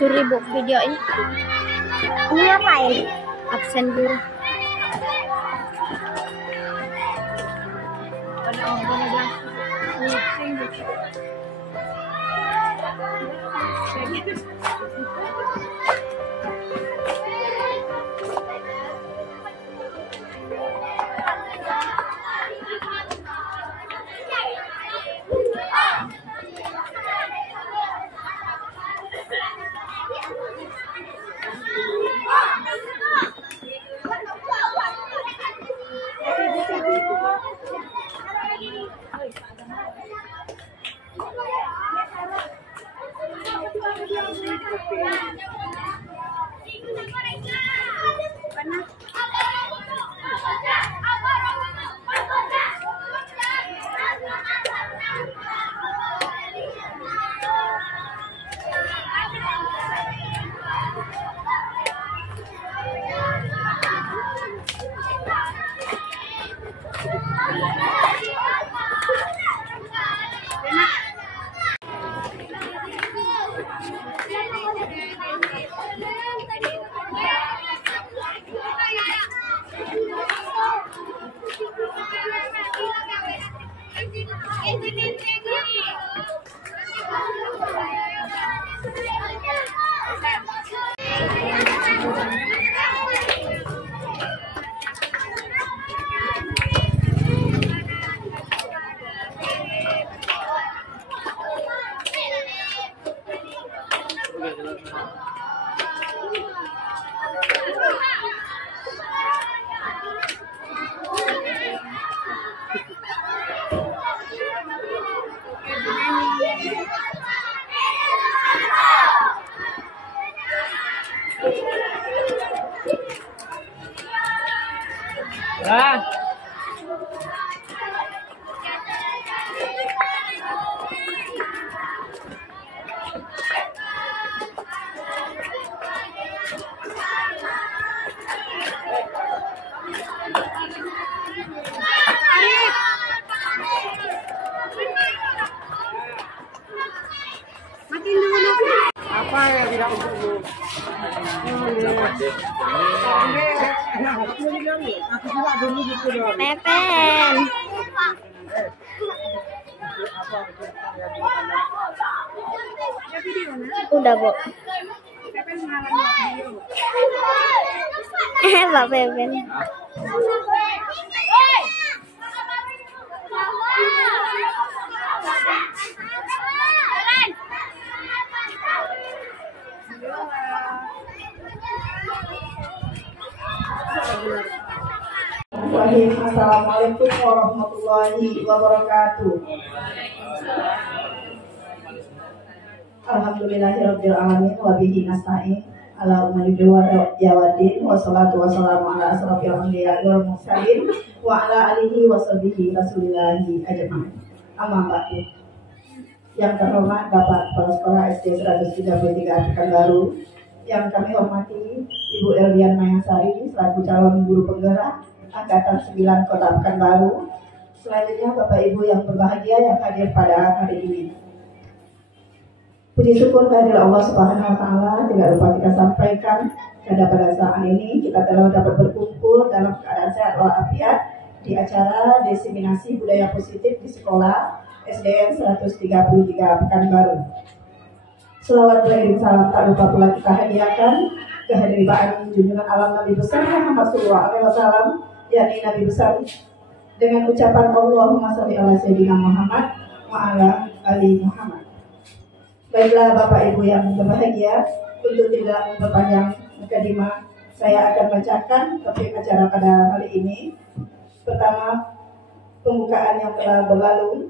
Suruh ibu videoin. Ini ngapain? Absen dulu. Apa yang tidak untukmu? Pepen. Udah, Bu. Mbak Pepen. Assalamualaikum warahmatullahi wabarakatuh. Alhamdulillahirabbil alamin wa bihi nasta'in ala umuri yawadin wassalatu wassalamu ala asrofil anbiya'i wal mursalin wa ala alihi wa sahbihi rasulillahi ajma'in. Amma ba'du. Yang terhormat Bapak Kepala Sekolah SD 133 Pekanbaru, yang kami hormati Ibu Eldian Mayasari selaku calon guru penggerak Angkatan 9 Kota Pekanbaru. Selanjutnya Bapak Ibu yang berbahagia yang hadir pada hari ini. Puji syukur kehadirat Allah Subhanahu wa taala tidak lupa kita sampaikan pada saat ini kita telah dapat berkumpul dalam keadaan sehat walafiat di acara diseminasi budaya positif di sekolah SDN 133 Pekanbaru. Selawat beriring salam tak lupa pula kita hadiahkan kehadiran junjungan alam Nabi besar Muhammad sallallahu alaihi wasallam, yakni Nabi besar dengan ucapan Allahumma sholli ala sayyidina Muhammad wa ala ali Muhammad. Baiklah Bapak Ibu yang berbahagia, untuk tidak memperpanjang mukadimah, saya akan bacakan topik acara pada hari ini. Pertama, pembukaan yang telah berlalu,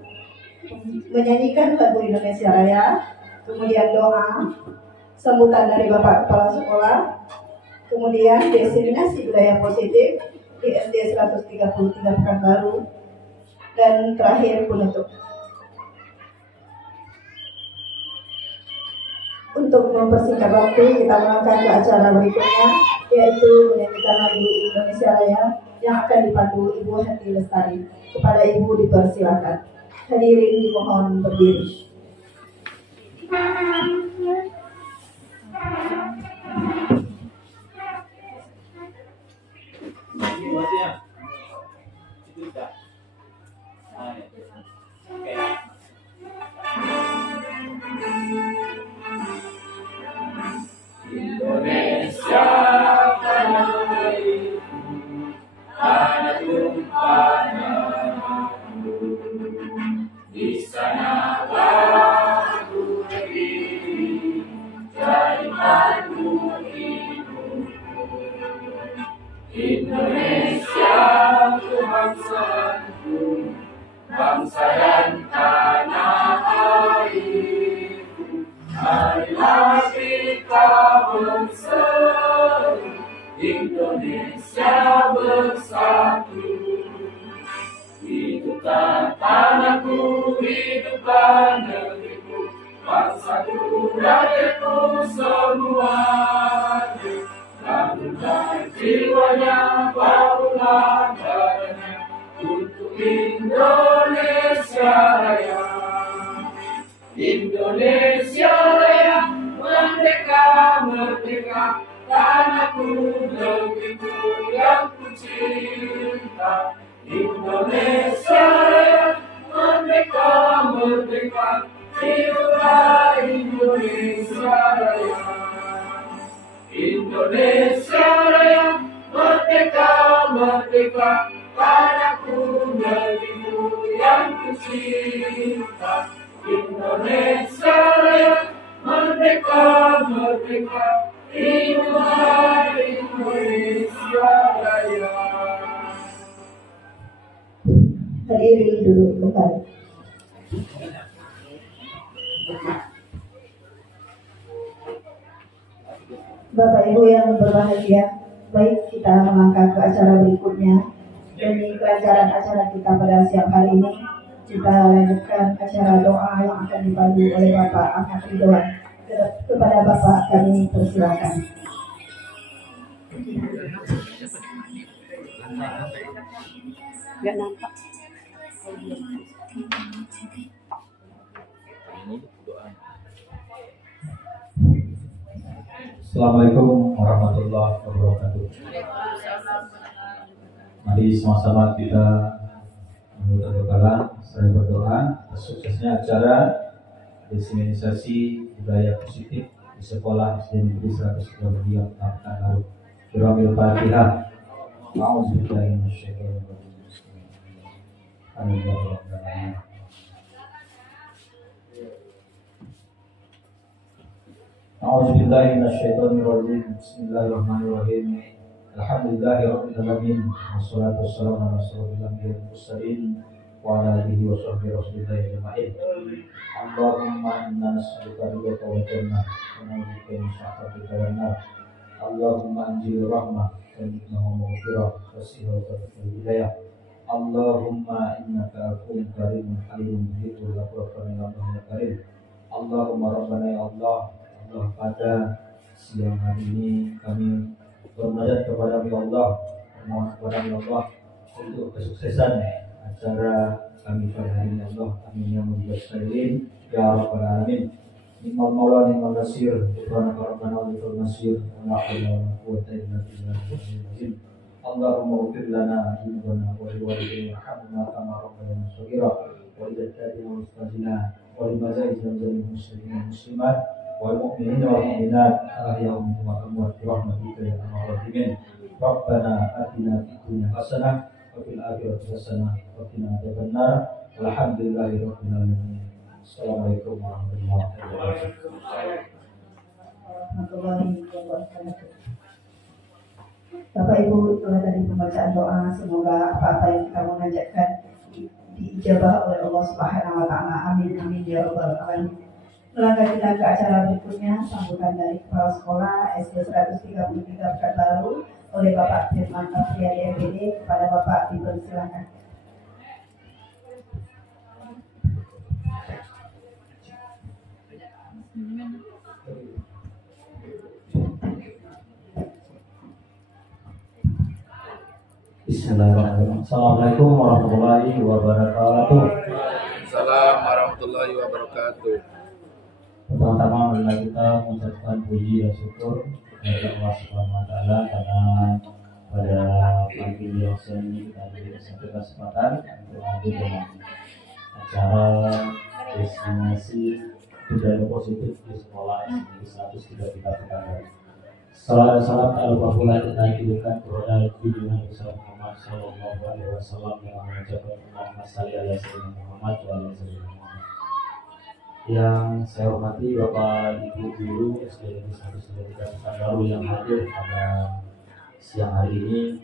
menyanyikan lagu Indonesia Raya, kemudian doa, sambutan dari Bapak Kepala Sekolah, kemudian diseminasi budaya positif di SD 133 Pekanbaru, dan terakhir penutup. Untuk mempersingkat waktu, kita melangkah ke acara berikutnya, yaitu menyanyikan lagu Indonesia Raya yang akan dipandu Ibu Hati Lestari. Kepada Ibu dipersilakan. Hadirin dimohon berdiri. Indonesia tanah airku, tanah tumpahnya di sanalah aku berdiri, jadi pandu hidupku. Indonesia kebangsaanku, bangsa dan tanah airku. Marilah kita bersatu, Indonesia bersatu. Hiduplah tanahku, hiduplah negeriku, bangsaku, rakyatku semuanya. Bangunlah jiwanya, bangunlah badannya, untuk Indonesia Raya. Indonesia Raya, merdeka, merdeka, tanahku, negeriku yang ku cinta. Indonesia Raya, merdeka, merdeka, hiduplah Indonesia Raya. Indonesia Raya, merdeka, merdeka, tanahku, negeriku yang ku cinta. Indonesia Raya, merdeka, merdeka, hiduplah Indonesia Raya. Hadirin duduk kembali. Bapak Ibu yang berbahagia, baik kita melangkah ke acara berikutnya. Demi kelancaran acara kita pada siang hari ini, kita lanjutkan acara doa yang akan dipandu oleh Bapak Ahmad Ridwan. Kepada Bapak kami persilakan. Gak nampak. Assalamualaikum warahmatullahi wabarakatuh. Mari sama-sama kita menurut bekalan, saya berdoa suksesnya acara diseminasi budaya positif di sekolah SD Negeri 132 Pekanbaru. Birobil Fatihah. A'udzubillahi minasyaitonir rajim. Alhamdulillah. A'udzubillahi minasyaitonir rajim. Bismillahirrahmanirrahim. Alhamdulillahirabbil alamin. Wassalatu wassalamu ala asyrofil mursalin wa ala alihi wa sahbihi rasulillahi ajma'in. Allahumma inna nas'aluka ridhaka wa jannah wa na'udzubika min sakhatika wan nar. Allahumma anzil rahmah wa nikmah wa maghfirah wa sihhatan wa hidayah. Allahumma innaka afuwwun karimun halimun tuhibbul afwa fa'fu anna karim. Allahumma rabbana ya Allah, pada siang hari ini kami bermunajat kepada Allah, memohon kepada Allah untuk kesuksesan acara kami pada hari ini. Allah, amin ya mujahidin ya rabbal alamin. Ni'mal maula ni'mal nasir, subhanaka rabbana wa bihamdika nasir, wa la haula wa la quwwata illa billah. Allahumma ighfir lana dzunubana wa liwalidayna warhamna kama rabbayana shaghira wa lijaddina wa ustazina wa limazaid zamzamil muslimin wal muslimat wal mu'minina wal mu'minat al-ahya'i minhum wal amwat bi rahmatika ya arhamar rahimin. Rabbana atina fid dunya hasanah wa fil akhirati hasanah wa qina adzabannar. Alhamdulillahirabbil alamin. Assalamualaikum warahmatullahi wabarakatuh. Warahmatullahi wabarakatuh. Bapak Ibu, itulah tadi pembacaan doa. Semoga apa-apa yang kita munajatkan diijabah oleh Allah Subhanahu wa taala. Amin amin ya rabbal alamin. Melangkah kita ke acara berikutnya, sambutan dari Kepala Sekolah SD 133 Pekanbaru oleh Bapak Firman Afriyadi MPD. Kepada Bapak dipersilakan. Bismillahirrahmanirrahim. Assalamualaikum warahmatullahi wabarakatuh. Salam warahmatullahi wabarakatuh. Pertama-tama marilah kita mengucapkan puji dan syukur kepada Allah Subhanahu wa taala karena pada pagi yang ini kita diberi kesempatan untuk hadir dalam acara destinasi budaya positif di sekolah SD 133 Pekanbaru. Salam dan salam tak lupa pula kita kirimkan kepada junjungan besar Muhammad Sallallahu Alaihi Wasallam yang mengucapkan Allahumma shalli ala sayyidina Muhammad wa ala sayyidina Muhammad. Yang saya hormati Bapak Ibu Guru SD 133 Pekanbaru yang hadir pada siang hari ini,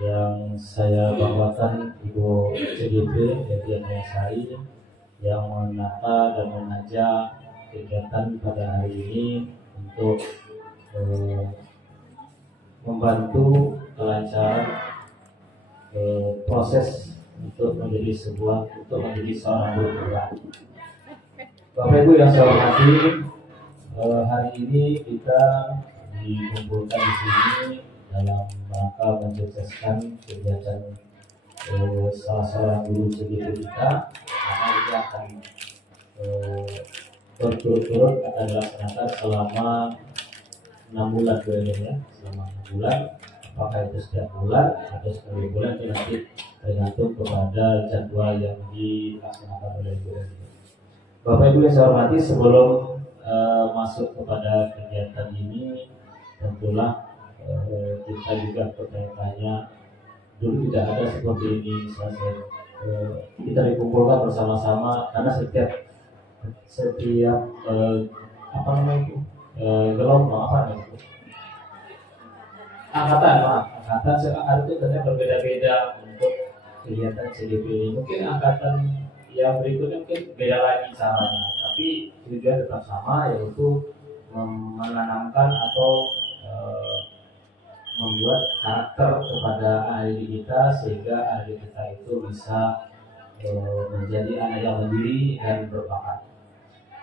yang saya bawakan Ibu CDP Yatian Yasari yang menata dan mengajak kegiatan pada hari ini untuk membantu kelancaran proses untuk menjadi seorang guru penggerak. Bapak Ibu yang saya hormati, hari ini kita dikumpulkan di sini dalam rangka mensukseskan kegiatan salah seorang guru CGT kita, karena kita akan berturut-turut akan dilaksanakan selama 6 bulan ya, selama 6 bulan. Apakah itu setiap bulan atau sekali bulan itu nanti tergantung kepada jadwal yang dilaksanakan oleh guru. Bapak Ibu yang saya hormati, sebelum masuk kepada kegiatan ini, tentulah kita juga bertanya-tanya, dulu tidak ada seperti ini. Misalnya kita dikumpulkan bersama-sama karena setiap apa namanya itu gelombang apa namanya itu angkatan sekarang itu ternyata berbeda-beda untuk kegiatan CDP ini. Mungkin angkatan yang berikutnya mungkin beda lagi caranya, tapi tujuan tetap sama, yaitu menanamkan atau membuat karakter kepada anak didik kita sehingga anak didik kita itu bisa menjadi anak yang mandiri dan berbakat.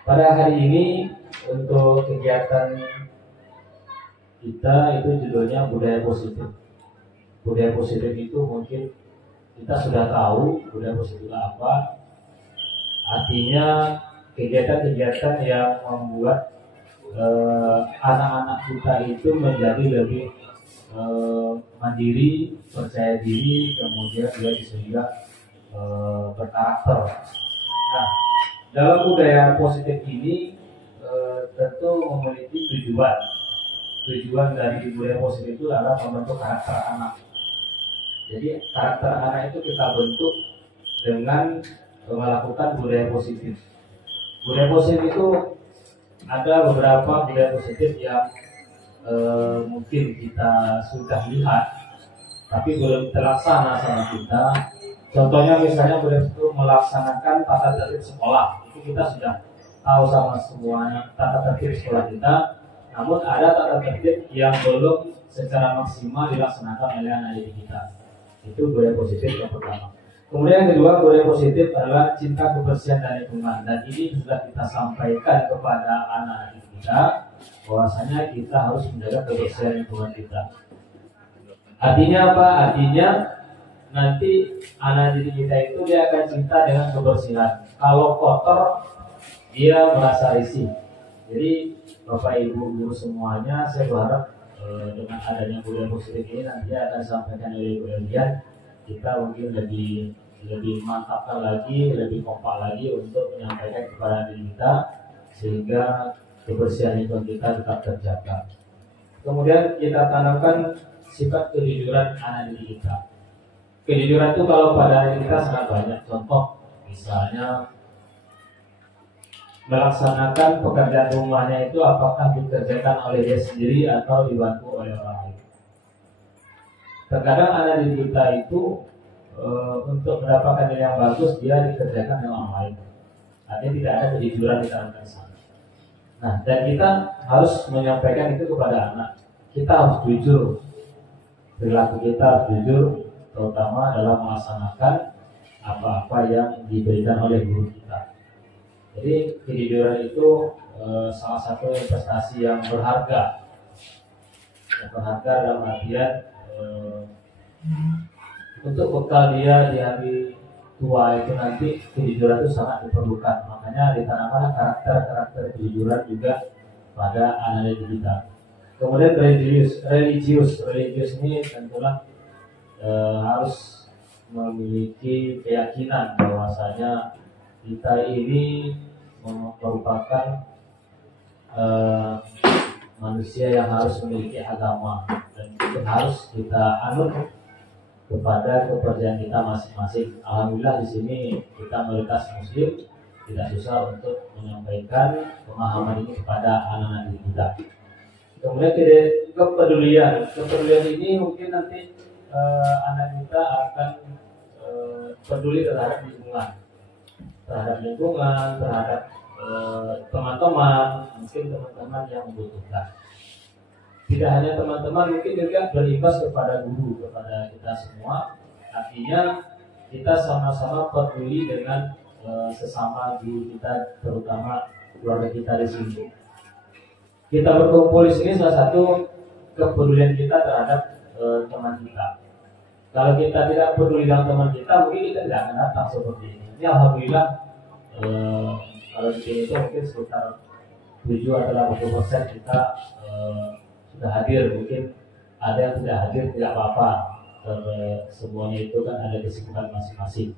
Pada hari ini untuk kegiatan kita itu judulnya budaya positif. Budaya positif itu mungkin kita sudah tahu budaya positif apa. Artinya kegiatan-kegiatan yang membuat anak-anak kita itu menjadi lebih mandiri, percaya diri, kemudian juga bisa juga berkarakter. Nah, dalam budaya positif ini tentu memiliki tujuan. Tujuan dari budaya positif itu adalah membentuk karakter anak. Jadi karakter anak itu kita bentuk dengan melakukan budaya positif. Budaya positif itu ada beberapa budaya positif yang mungkin kita sudah lihat, tapi belum terlaksana sama kita. Contohnya misalnya budaya itu melaksanakan tata tertib sekolah. Itu kita sudah tahu sama semuanya tata tertib sekolah kita. Namun ada tata tertib yang belum secara maksimal dilaksanakan oleh anak didik kita. Itu budaya positif yang pertama. Kemudian yang kedua, budaya positif adalah cinta kebersihan dan lingkungan. Dan ini sudah kita sampaikan kepada anak didik kita, bahwasanya kita harus menjaga kebersihan lingkungan kita. Artinya apa? Artinya nanti anak didik kita itu dia akan cinta dengan kebersihan. Kalau kotor, dia merasa risih. Jadi Bapak Ibu guru semuanya, saya berharap dengan adanya budaya positif ini nanti akan disampaikan oleh Ibu Elian, kita mungkin lebih mantapkan lagi, lebih kompak lagi untuk menyampaikan kepada diri kita sehingga kebersihan lingkungan kita tetap terjaga. Kemudian kita tanamkan sifat kejujuran anak didik kita. kejujuran itu kalau pada kita sangat banyak. Contoh misalnya melaksanakan pekerjaan rumahnya itu apakah dikerjakan oleh dia sendiri atau dibantu oleh orang lain. Terkadang anak didik kita itu untuk mendapatkan nilai yang bagus dia dikerjakan dengan orang lain. Artinya tidak ada kejujuran di dalam sana. Nah, dan kita harus menyampaikan itu kepada anak. Kita harus jujur, perilaku kita harus jujur, terutama dalam melaksanakan apa-apa yang diberikan oleh guru kita. Jadi kejujuran itu salah satu investasi yang berharga. Yang berharga dalam artian untuk bekal dia di hari tua itu nanti kejujuran itu sangat diperlukan. Makanya ditanamkan karakter kejujuran juga pada anak didik kita. Kemudian religius ini tentulah harus memiliki keyakinan bahwasanya kita ini merupakan manusia yang harus memiliki agama dan itu harus kita anut kepada kepercayaan kita masing-masing. Alhamdulillah di sini kita mayoritas Muslim, tidak susah untuk menyampaikan pemahaman ini kepada anak-anak didik kita. Kemudian kepedulian ini mungkin nanti anak kita akan peduli terhadap lingkungan, terhadap teman-teman, mungkin teman-teman yang membutuhkan. Tidak hanya teman-teman, mungkin juga berimbas kepada guru, kepada kita semua. Artinya kita sama-sama peduli dengan sesama guru kita, terutama keluarga kita di sini. Kita berkumpul di sini salah satu kepedulian kita terhadap teman kita. Kalau kita tidak peduli dengan teman kita, mungkin kita tidak akan datang seperti ini. Ini alhamdulillah kalau di sini itu mungkin sekitar 7 atau 80% kita sudah hadir. Mungkin ada yang tidak hadir, tidak apa-apa. Semuanya itu kan ada kesibukan masing-masing.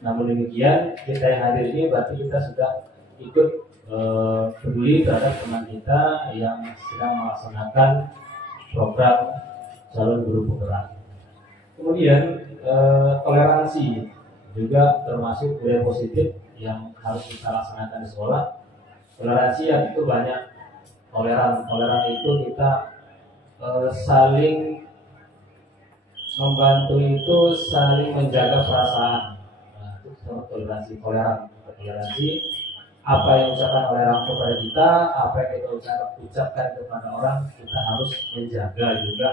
Namun demikian kita yang hadir ini berarti kita sudah ikut peduli terhadap teman kita yang sedang melaksanakan program calon guru penggerak. Kemudian toleransi juga termasuk budaya positif yang harus kita laksanakan di sekolah. Toleransi yang itu banyak. Toleran itu kita saling membantu, itu saling menjaga perasaan. Nah, itu toleransi. Toleransi apa yang diucapkan oleh orang kepada kita, apa yang kita ucapkan kepada orang, kita harus menjaga juga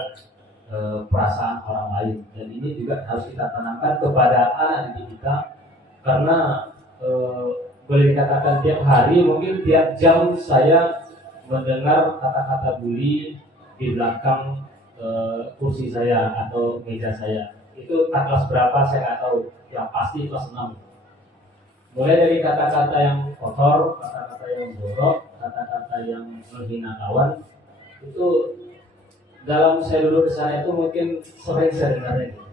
perasaan orang lain. Dan ini juga harus kita tanamkan kepada anak didik kita, karena boleh dikatakan tiap hari, mungkin tiap jam saya mendengar kata-kata bully di belakang kursi saya atau meja saya. Itu kelas berapa saya nggak tahu, yang pasti kelas 6. Mulai dari kata-kata yang kotor, kata-kata yang jorok, kata-kata yang menghina kawan, itu dalam saya duduk di sana itu mungkin sering saya dengar itu.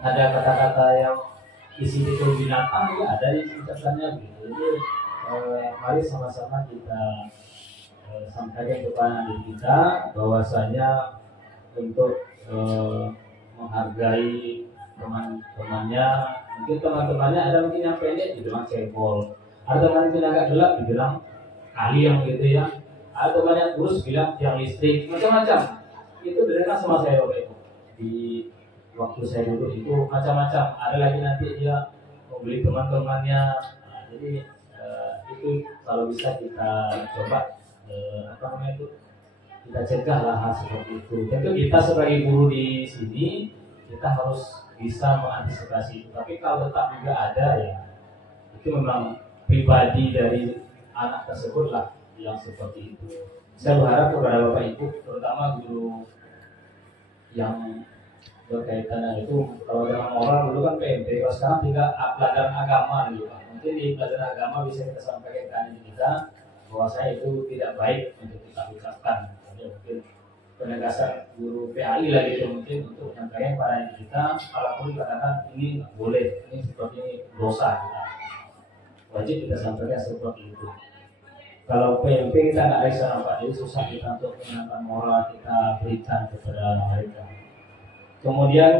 Ada kata-kata yang isi itu binatang, ya ada di ucapannya gitu. Jadi mari sama-sama kita sampaikan kepada diri kita bahwasanya untuk menghargai teman-temannya. Mungkin teman-temannya ada mungkin yang pendek dibilang cebol, ada teman yang agak gelap dibilang kali yang gitu ya, ada teman yang kurus bilang yang listrik, macam-macam. Itu dengar sama saya waktu itu di waktu saya dulu itu macam-macam. Ada lagi nanti dia membeli teman-temannya. Nah, jadi itu kalau bisa kita coba kita cegah lah hal seperti itu. Tentu kita sebagai guru di sini kita harus bisa mengantisipasi itu. Tapi kalau tetap juga ada ya, itu memang pribadi dari anak tersebut lah yang seperti itu. Saya berharap kepada Bapak Ibu, terutama guru yang berkaitan dengan itu, kalau dengan moral dulu kan PMP, kalau sekarang tinggal pelajaran agama gitu Pak. Mungkin di pelajaran agama bisa kita sampaikan ke anak kita bahwa saya itu tidak baik untuk kita ucapkan. Jadi mungkin penegasan guru PAI lah gitu, mungkin untuk menyampaikan pada anak kita, kalaupun dikatakan ini nggak boleh, ini seperti ini dosa, kita wajib kita sampaikan seperti itu. Kalau PMP kita nggak bisa nampak, jadi susah kita untuk mengenalkan moral kita berikan kepada mereka. Kemudian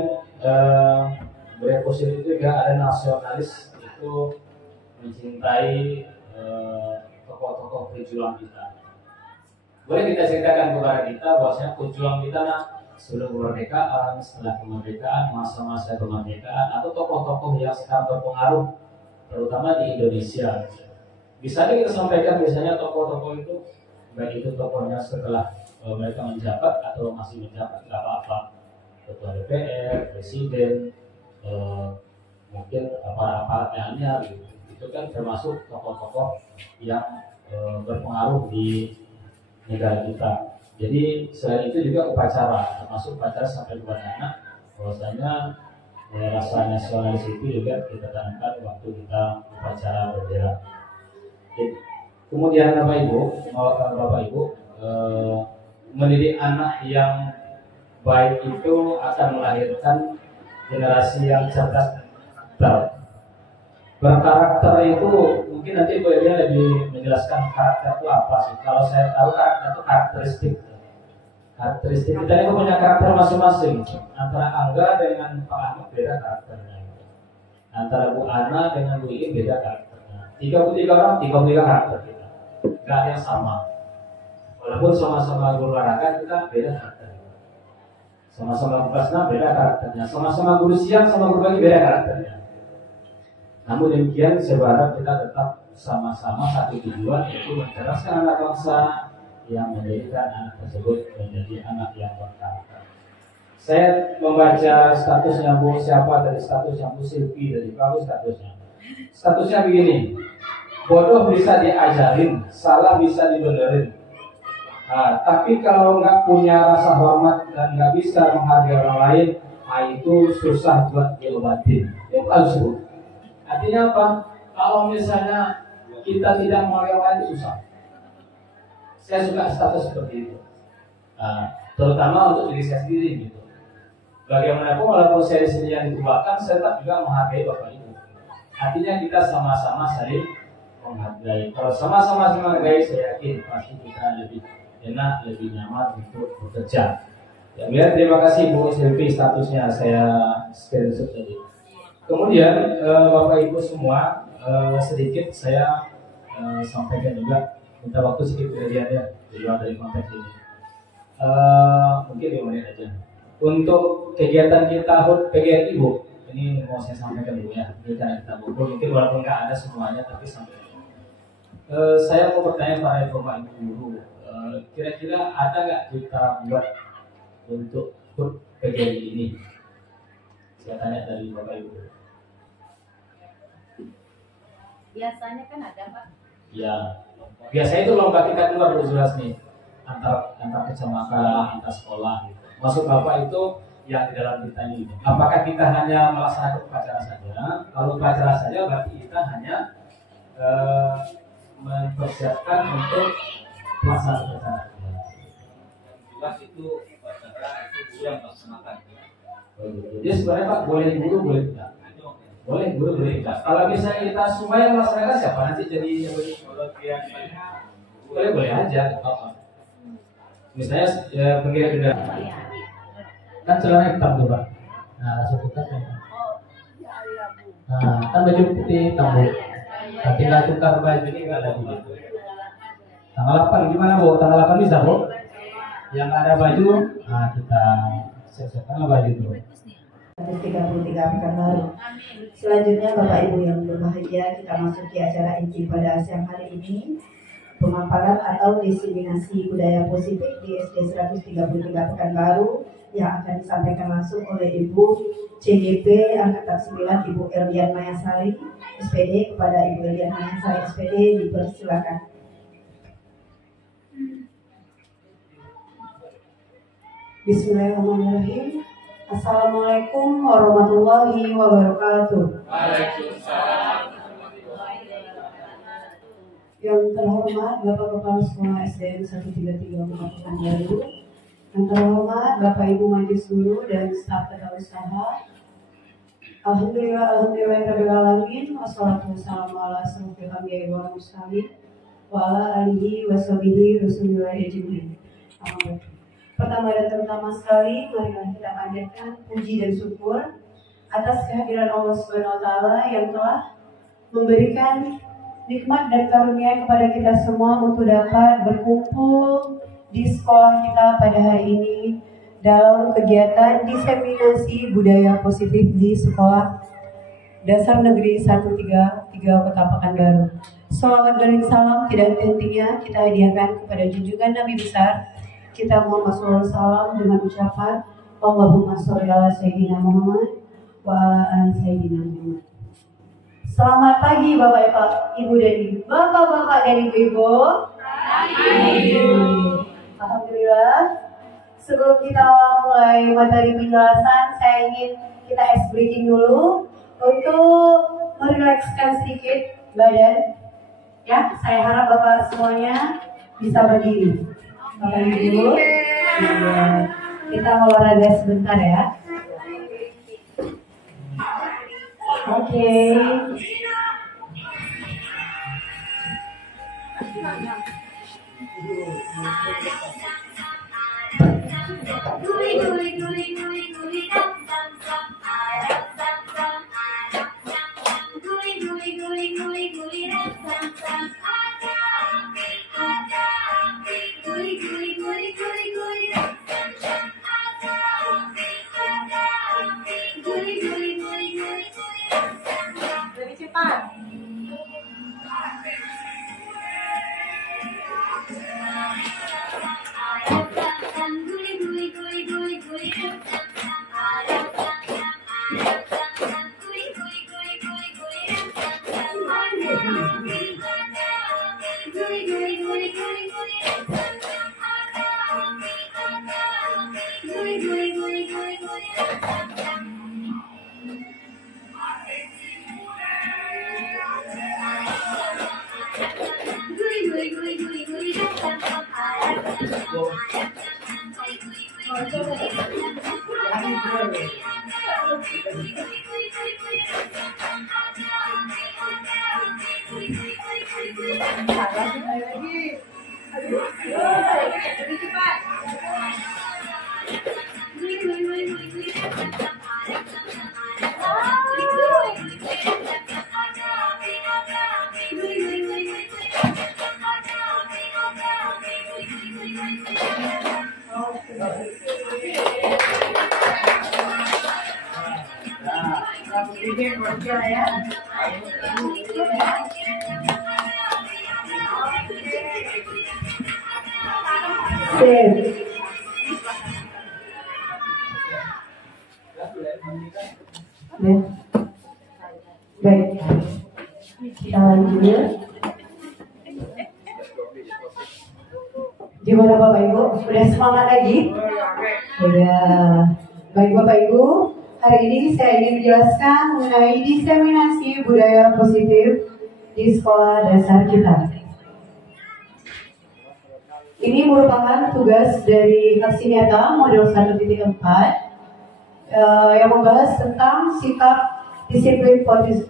budaya positif itu juga ada nasionalis, itu mencintai tokoh-tokoh pejuang kita. Boleh kita ceritakan kepada kita bahwasanya pejuang kita sebelum kemerdekaan, setelah kemerdekaan, masa-masa kemerdekaan, atau tokoh-tokoh yang sekarang berpengaruh terutama di Indonesia. Bisa kita sampaikan biasanya tokoh-tokoh itu, baik itu tokohnya setelah mereka menjabat atau masih menjabat, nggak apa-apa. Ketua DPR, Presiden, mungkin aparat-aparat lainnya, gitu. Itu kan termasuk tokoh-tokoh yang berpengaruh di negara kita. Jadi selain itu juga upacara, termasuk upacara sampai kepada anak, bahwasanya rasa nasionalis itu juga kita tanamkan waktu kita upacara bendera. Kemudian Bapak Ibu, mendidik anak yang baik itu akan melahirkan generasi yang cerdas, berkarakter. Itu mungkin nanti Bu Elia lebih menjelaskan karakter itu apa sih. Kalau saya tahu karakter itu karakteristik kita itu punya karakter masing-masing. Antara Angga dengan Pak Ahmad beda karakternya, antara Bu Ana dengan Bu Iin beda karakternya. 33 orang, 33 karakter kita, gak ada yang sama. Walaupun sama-sama guru olahraga, kita beda karakternya. Sama-sama kelas 6 beda karakternya, sama-sama guru siang, sama guru pagi beda karakternya. Namun demikian, saya berharap kita tetap sama-sama satu tujuan, yaitu mencerdaskan anak bangsa, yang menjadikan anak tersebut menjadi anak yang berkarakter. Saya membaca statusnya Bu siapa dari statusnya Bu Silvi dari bagus statusnya begini: bodoh bisa diajarin, salah bisa dibenerin. Tapi kalau nggak punya rasa hormat dan nggak bisa menghargai orang lain, itu susah buat diobatin. Itu palsu. Artinya apa? Kalau misalnya kita tidak menghargai orang lain, susah. Saya suka status seperti itu, terutama untuk diri saya sendiri gitu. Bagaimanapun walaupun saya di sini yang dituakan, saya tetap juga menghargai Bapak Ibu. Artinya kita sama-sama saling menghargai. Kalau sama-sama menghargai, saya yakin pasti kita lebih enak, lebih nyaman untuk bekerja. Ya, terima kasih Bu Silvi, statusnya saya screenshot tadi. Kemudian Bapak Ibu semua, sedikit saya sampaikan juga. Minta waktu sedikit kejadiannya di luar dari konteks ini. Mungkin 5 menit aja. Untuk kegiatan kita HUT PGRI Bu, ini mau saya sampaikan dulu ya. Ini karena kita ngumpul, mungkin walaupun nggak ada semuanya, tapi sampaikan. Saya mau bertanya pada Bapak Ibu guru, kira-kira ada nggak kita buat untuk HUT PGRI ini? Saya tanya dari Bapak Ibu. Biasanya kan ada Pak. Ya. Biasanya itu lomba tingkat luar jelas nih, antar kecamatan, antar sekolah gitu. Maksud Bapak itu yang di dalam kita ini, apakah kita hanya melaksanakan upacara saja? Kalau upacara saja berarti kita hanya mempersiapkan untuk pelaksanaan upacara. Jelas itu upacara itu guru yang melaksanakan. Jadi sebenarnya Pak boleh guru boleh tidak? Boleh guru boleh tidak? Kalau misalnya kita semua yang melaksanakan siapa nanti jadi boleh aja. Misalnya penggiat benda kan celana hitam tuh Pak. Nah langsung kita kan baju putih hitam Bu. Nah, tinggal tukar baju ini nggak ada Bu. Tanggal 8 gimana Bu? Tanggal 8 bisa Bu? Yang ada baju, kita siapkan baju tuh. 33 pekan baru. Selanjutnya Bapak Ibu yang berbahagia, kita masuki acara inti pada siang hari ini, pemaparan atau diseminasi budaya positif di SD 133 Pekanbaru yang akan disampaikan langsung oleh Ibu CGP Angkatan 9 Ibu Erdian Mayasari SPD. Kepada Ibu Erdian Mayasari SPD dipersilakan. Bismillahirrahmanirrahim. Assalamualaikum warahmatullahi wabarakatuh. Waalaikumsalam. Yang terhormat Bapak Kepala Sekolah SDN 133 Pekanbaru, yang terhormat Bapak Ibu Majelis Guru dan staf tenaga usaha. Alhamdulillahirabbil alamin, wassalatu wassalamu ala asyrofil anbiya'i wal mursalin wa ala alihi washabihi rasulillah ajmain. Pertama dan terutama sekali, marilah kita panjatkan puji dan syukur atas kehadiran Allah Subhanahu wa Ta'ala yang telah memberikan nikmat dan karunia kepada kita semua untuk dapat berkumpul di sekolah kita pada hari ini dalam kegiatan diseminasi budaya positif di Sekolah Dasar Negeri 133 Kota Pekanbaru. Salawat dan salam tidak hentinya kita hadiahkan kepada junjungan Nabi besar kita Muhammad SAW dengan ucapan Allahumma sholli ala sayyidina Muhammad wa ala ali sayyidina Muhammad. Selamat pagi Bapak Ibu dan Ibu. Bapak-bapak dan Ibu-ibu. Alhamdulillah. Sebelum kita mulai materi penjelasan, saya ingin kita ice breaking dulu untuk merilekskan sedikit badan. Ya, saya harap Bapak semuanya bisa berdiri. Bapak Ibu, kita olahraga sebentar ya. Oke. Lebih cepat. Baik, kita lanjut. Gimana Bapak Ibu? Udah semangat lagi? Udah. Baik Bapak Ibu, hari ini saya ingin menjelaskan mengenai diseminasi budaya positif di sekolah dasar kita. Ini merupakan tugas dari aksi nyata model 1.4 yang membahas tentang sikap disiplin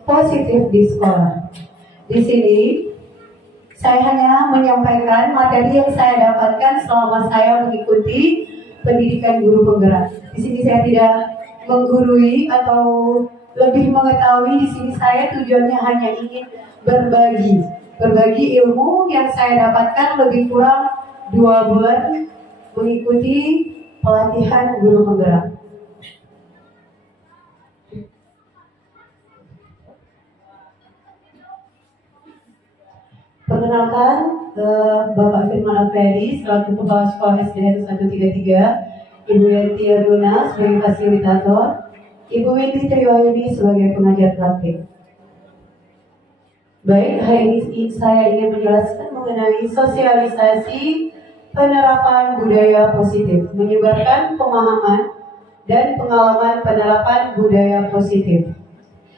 positif di sekolah. Di sini saya hanya menyampaikan materi yang saya dapatkan selama saya mengikuti pendidikan guru penggerak. Di sini saya tidak menggurui atau lebih mengetahui. Di sini saya tujuannya hanya ingin berbagi ilmu yang saya dapatkan lebih kurang 2 bulan mengikuti pelatihan guru penggerak. Perkenalkan, Bapak Firman Afriyadi selaku Kepala Sekolah SDN 133, Ibu Yanti Aruna sebagai fasilitator, Ibu Windy Triwahyudi sebagai pengajar praktik. Baik, hari ini saya ingin menjelaskan mengenai sosialisasi penerapan budaya positif, menyebarkan pemahaman dan pengalaman penerapan budaya positif.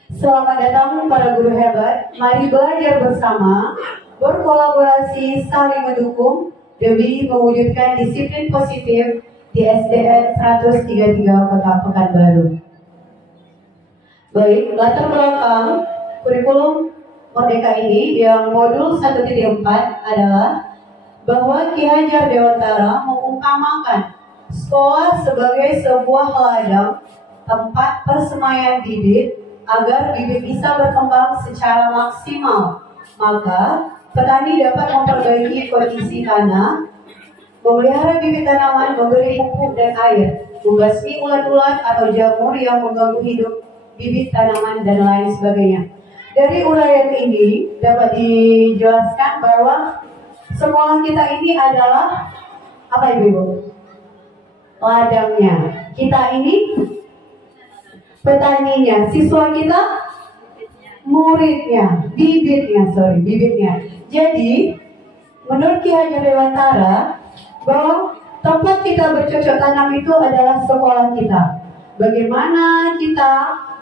Selamat datang para guru hebat, mari belajar bersama, berkolaborasi, saling mendukung demi mewujudkan disiplin positif di SDN 133 Kota Pekanbaru. Baik, latar belakang kurikulum Merdeka ini yang modul 1.4 adalah bahwa Ki Hajar Dewantara mengutamakan sekolah sebagai sebuah ladang tempat persemaian bibit agar bibit bisa berkembang secara maksimal. Maka petani dapat memperbaiki kondisi tanah, memelihara bibit tanaman, memberi pupuk dan air, membasmi ulat-ulat atau jamur yang mengganggu hidup bibit tanaman dan lain sebagainya. Dari uraian ini dapat dijelaskan bahwa sekolah kita ini adalah apa Ibu? Ladangnya. Kita ini petaninya, siswa kita muridnya, bibitnya. Jadi menurut Ki Hajar Dewantara bahwa tempat kita bercocok tanam itu adalah sekolah kita. Bagaimana kita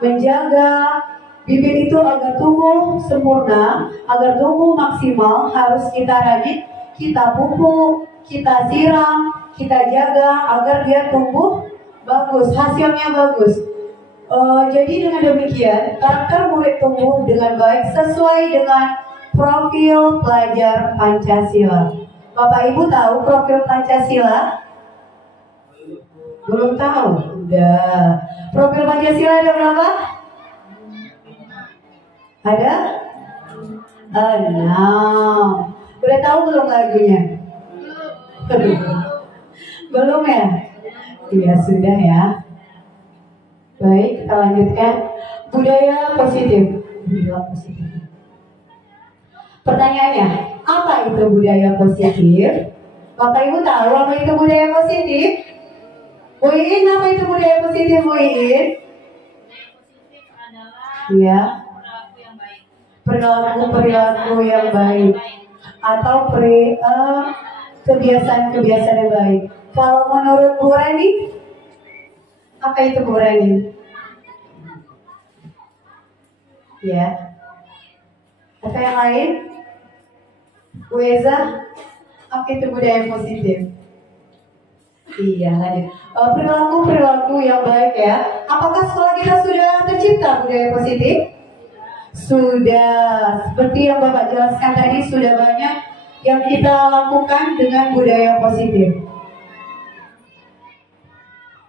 menjaga bibit itu agar tumbuh sempurna, agar tumbuh maksimal, harus kita rajin, kita pupuk, kita siram, kita jaga agar dia tumbuh bagus, hasilnya bagus. Jadi dengan demikian, karakter murid tumbuh dengan baik sesuai dengan profil pelajar Pancasila. Bapak Ibu tahu profil Pancasila? Belum tahu? Udah. Profil Pancasila ada berapa? Ada? 6. Udah tahu belum lagunya? Belum ya? Iya sudah ya. Baik, kita lanjutkan. Budaya positif. Pertanyaannya, apa itu budaya positif? Bapak Ibu tahu apa itu budaya positif? Bu Iin, apa itu budaya positif Bu Iin? Positif adalah Iya. perilaku yang baik. Perilaku yang baik atau kebiasaan-kebiasaan yang baik. Kalau menurut Bu Rani, apa itu Bu Rani? Ya. Atau yang lain? Bu Eza, apa itu budaya positif? Iya, lanjut. Perilaku yang baik ya. Apakah sekolah kita sudah tercipta budaya positif? Sudah. Seperti yang Bapak jelaskan tadi, sudah banyak yang kita lakukan dengan budaya positif.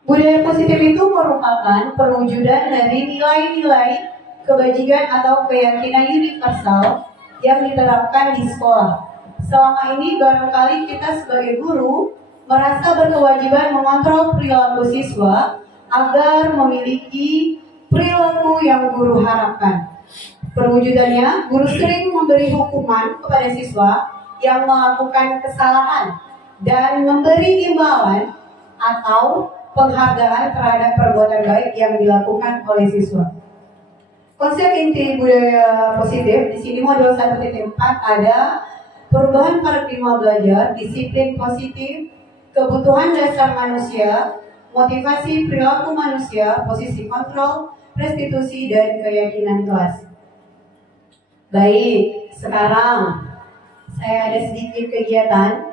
Budaya positif itu merupakan perwujudan dari nilai-nilai kebajikan atau keyakinan universal yang diterapkan di sekolah. Selama ini barangkali kita sebagai guru merasa berkewajiban mengontrol perilaku siswa agar memiliki perilaku yang guru harapkan. Perwujudannya, guru sering memberi hukuman kepada siswa yang melakukan kesalahan dan memberi imbauan atau penghargaan terhadap perbuatan baik yang dilakukan oleh siswa. Konsep inti budaya positif di sini modul 1.4 ada perubahan paradigma belajar, disiplin positif, kebutuhan dasar manusia, motivasi perilaku manusia, posisi kontrol, restitusi, dan keyakinan kelas. Baik, sekarang saya ada sedikit kegiatan.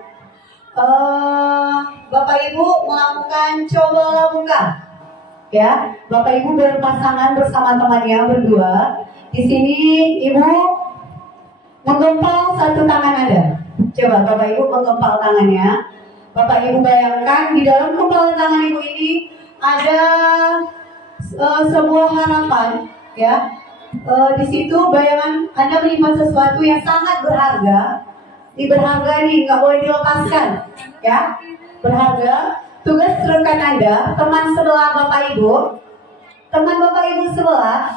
Bapak Ibu melakukan coba buka, ya. Bapak Ibu berpasangan bersama temannya berdua. Di sini Ibu menggempal satu tangan Anda. Coba Bapak Ibu menggempal tangannya. Bapak Ibu bayangkan di dalam kempalan tangan Ibu ini ada sebuah harapan, ya. Di situ bayangan Anda menyimpan sesuatu yang sangat berharga. Berharga nih, nggak boleh dilepaskan, ya. Berharga. Tugas rekan Anda, teman sebelah Bapak Ibu, teman Bapak Ibu sebelah,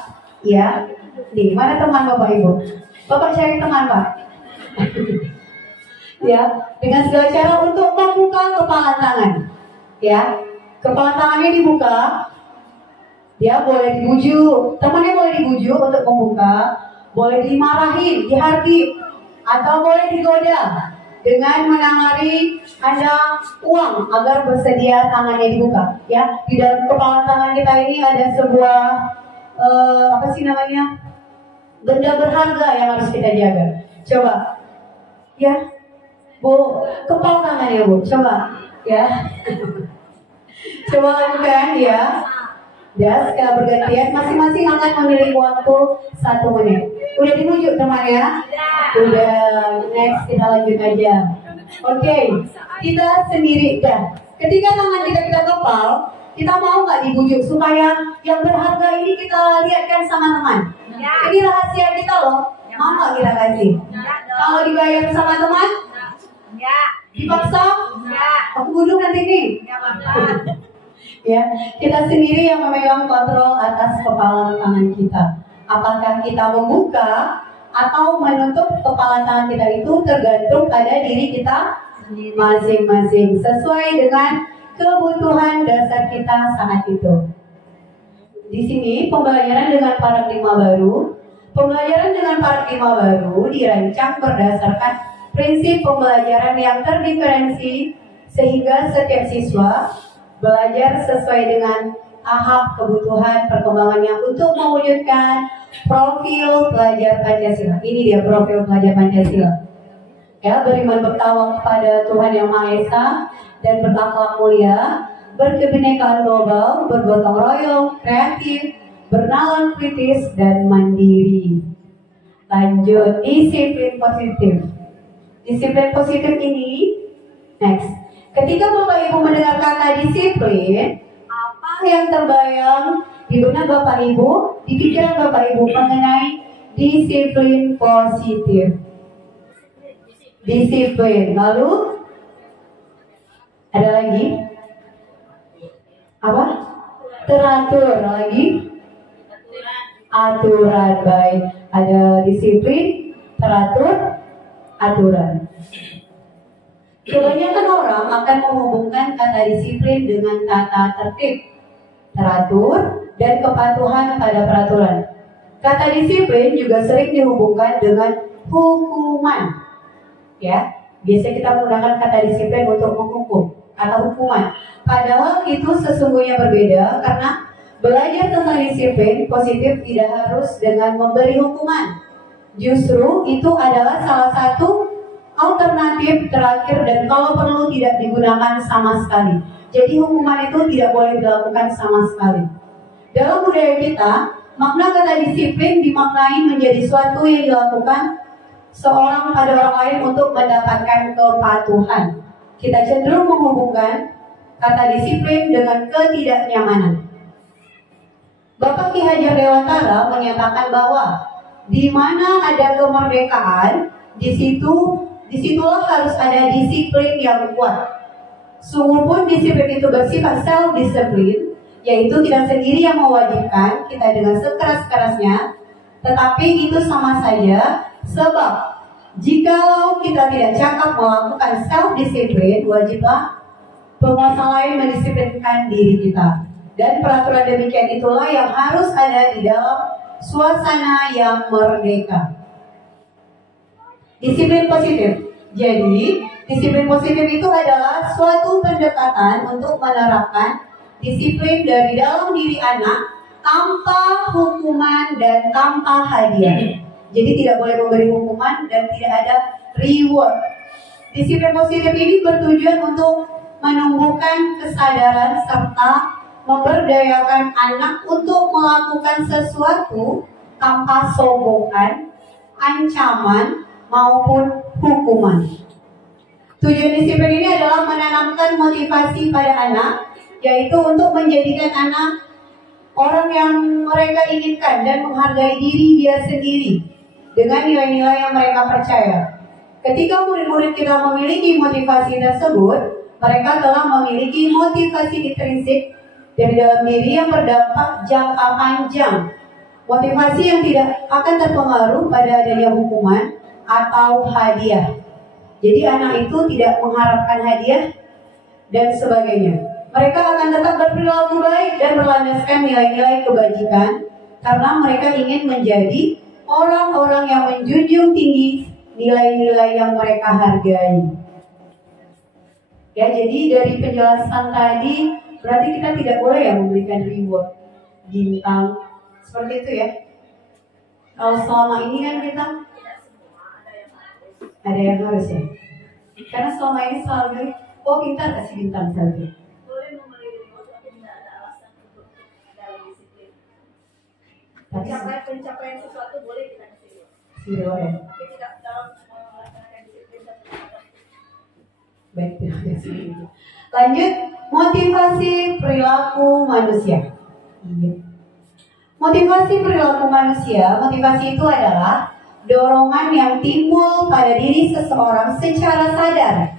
ya. Nih, mana teman Bapak Ibu? Bapak cari teman Pak. Ya, dengan segala cara untuk membuka kepalan tangan, ya. Kepalan tangannya dibuka. Dia boleh dibujuk, temannya boleh dibujuk untuk membuka, boleh dimarahin, dihardik, atau boleh digoda dengan menawari Anda uang agar bersedia tangannya dibuka. Ya, di dalam kepala tangan kita ini ada sebuah apa sih namanya, benda berharga yang harus kita jaga. Coba, ya, Bu, kepala tangannya Bu, coba, ya, coba lakukan ya. Ya, setelah bergantian, masing-masing akan memiliki waktu 1 menit. Udah dibujuk temannya? Udah, next kita lanjut aja. Oke, kita sendiri dah. Ketika tangan kita kepal, kita mau nggak dibujuk supaya yang berharga ini kita lihatkan sama teman? Ya. Ini rahasia kita loh. Mau nggak kita kasih? Kalau dibayar sama teman, Ya. dipaksa, Ya. aku bunuh nanti nih. Ya, Bapak. Ya, kita sendiri yang memegang kontrol atas kepala tangan kita. Apakah kita membuka atau menutup kepala tangan kita itu tergantung pada diri kita masing-masing sesuai dengan kebutuhan dasar kita saat itu. Di sini pembelajaran dengan paradigma baru. Pembelajaran dengan paradigma baru dirancang berdasarkan prinsip pembelajaran yang terdiferensi sehingga setiap siswa belajar sesuai dengan tahap kebutuhan perkembangannya untuk mewujudkan profil pelajar Pancasila. Ini dia profil pelajar Pancasila. Ya, beriman bertawakal kepada Tuhan Yang Maha Esa dan berakhlak mulia, berkebinekaan global, bergotong royong, kreatif, bernalar kritis dan mandiri. Lanjut, disiplin positif. Disiplin positif ini, next. Ketika Bapak Ibu mendengar kata disiplin, apa yang terbayang di benak Bapak Ibu, di pikiran Bapak Ibu mengenai disiplin positif? Disiplin. Lalu ada lagi? Apa? Teratur. Lagi? Aturan. Baik. Ada disiplin, teratur, aturan. Kebanyakan orang akan menghubungkan kata disiplin dengan tata tertib, teratur, dan kepatuhan pada peraturan. Kata disiplin juga sering dihubungkan dengan hukuman. Ya, biasanya kita menggunakan kata disiplin untuk menghukum atau hukuman. Padahal itu sesungguhnya berbeda karena belajar tentang disiplin positif tidak harus dengan memberi hukuman. Justru itu adalah salah satu alternatif terakhir dan kalau perlu tidak digunakan sama sekali. Jadi hukuman itu tidak boleh dilakukan sama sekali. Dalam budaya kita, makna kata disiplin dimaknai menjadi suatu yang dilakukan seorang pada orang lain untuk mendapatkan kepatuhan. Kita cenderung menghubungkan kata disiplin dengan ketidaknyamanan. Bapak Ki Hajar Dewantara menyatakan bahwa di mana ada kemerdekaan, disitulah harus ada disiplin yang kuat. Sungguh pun disiplin itu bersifat self-discipline, yaitu tidak sendiri yang mewajibkan kita dengan sekeras-kerasnya, tetapi itu sama saja sebab jikalau kita tidak cakap melakukan self-discipline, wajiblah penguasa lain mendisiplinkan diri kita. Dan peraturan demikian itulah yang harus ada di dalam suasana yang merdeka. Disiplin positif. Jadi, disiplin positif itu adalah suatu pendekatan untuk menerapkan disiplin dari dalam diri anak tanpa hukuman dan tanpa hadiah. Jadi tidak boleh memberi hukuman dan tidak ada reward. Disiplin positif ini bertujuan untuk menumbuhkan kesadaran serta memberdayakan anak untuk melakukan sesuatu tanpa sogokan, ancaman, maupun hukuman. Tujuan disiplin ini adalah menanamkan motivasi pada anak, yaitu untuk menjadikan anak orang yang mereka inginkan dan menghargai diri dia sendiri dengan nilai-nilai yang mereka percaya. Ketika murid-murid kita memiliki motivasi tersebut, mereka telah memiliki motivasi intrinsik dari dalam diri yang berdampak jangka panjang. Motivasi yang tidak akan terpengaruh pada adanya hukuman atau hadiah. Jadi anak itu tidak mengharapkan hadiah dan sebagainya. Mereka akan tetap berperilaku baik dan berlandaskan nilai-nilai kebajikan karena mereka ingin menjadi orang-orang yang menjunjung tinggi nilai-nilai yang mereka hargai. Ya, jadi dari penjelasan tadi berarti kita tidak boleh ya memberikan reward, bintang, seperti itu ya. Kalau selama ini kan kita ada yang harus ya. Karena selama ini selalu oh pintar kasih bintang saja. Boleh memberi reward tapi tidak ada alasan untuk dalam disiplin. Pencapaian sesuatu boleh kita kasih reward. Ya. Tapi tidak dalam melaksanakan disiplin dan Baik, terima kasih. Lanjut. Motivasi perilaku manusia. Iya. Motivasi perilaku manusia, motivasi itu adalah dorongan yang timbul pada diri seseorang secara sadar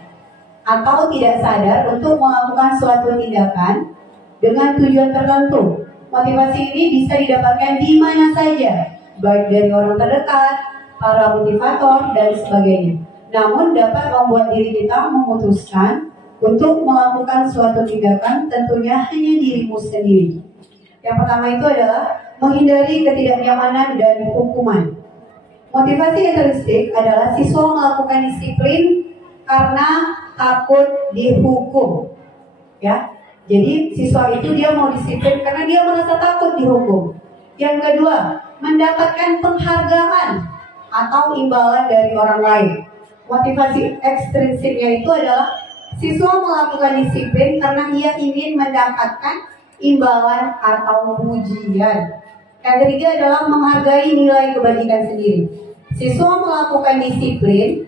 atau tidak sadar untuk melakukan suatu tindakan dengan tujuan tertentu. Motivasi ini bisa didapatkan di mana saja, baik dari orang terdekat, para motivator, dan sebagainya. Namun dapat membuat diri kita memutuskan untuk melakukan suatu tindakan tentunya hanya dirimu sendiri. Yang pertama itu adalah menghindari ketidaknyamanan dan hukuman. Motivasi intrinsik adalah siswa melakukan disiplin karena takut dihukum. Ya, jadi siswa itu dia mau disiplin karena dia merasa takut dihukum. Yang kedua, mendapatkan penghargaan atau imbalan dari orang lain. Motivasi ekstrinsiknya itu adalah siswa melakukan disiplin karena ia ingin mendapatkan imbalan atau pujian. Yang ketiga adalah menghargai nilai kebajikan sendiri. Siswa melakukan disiplin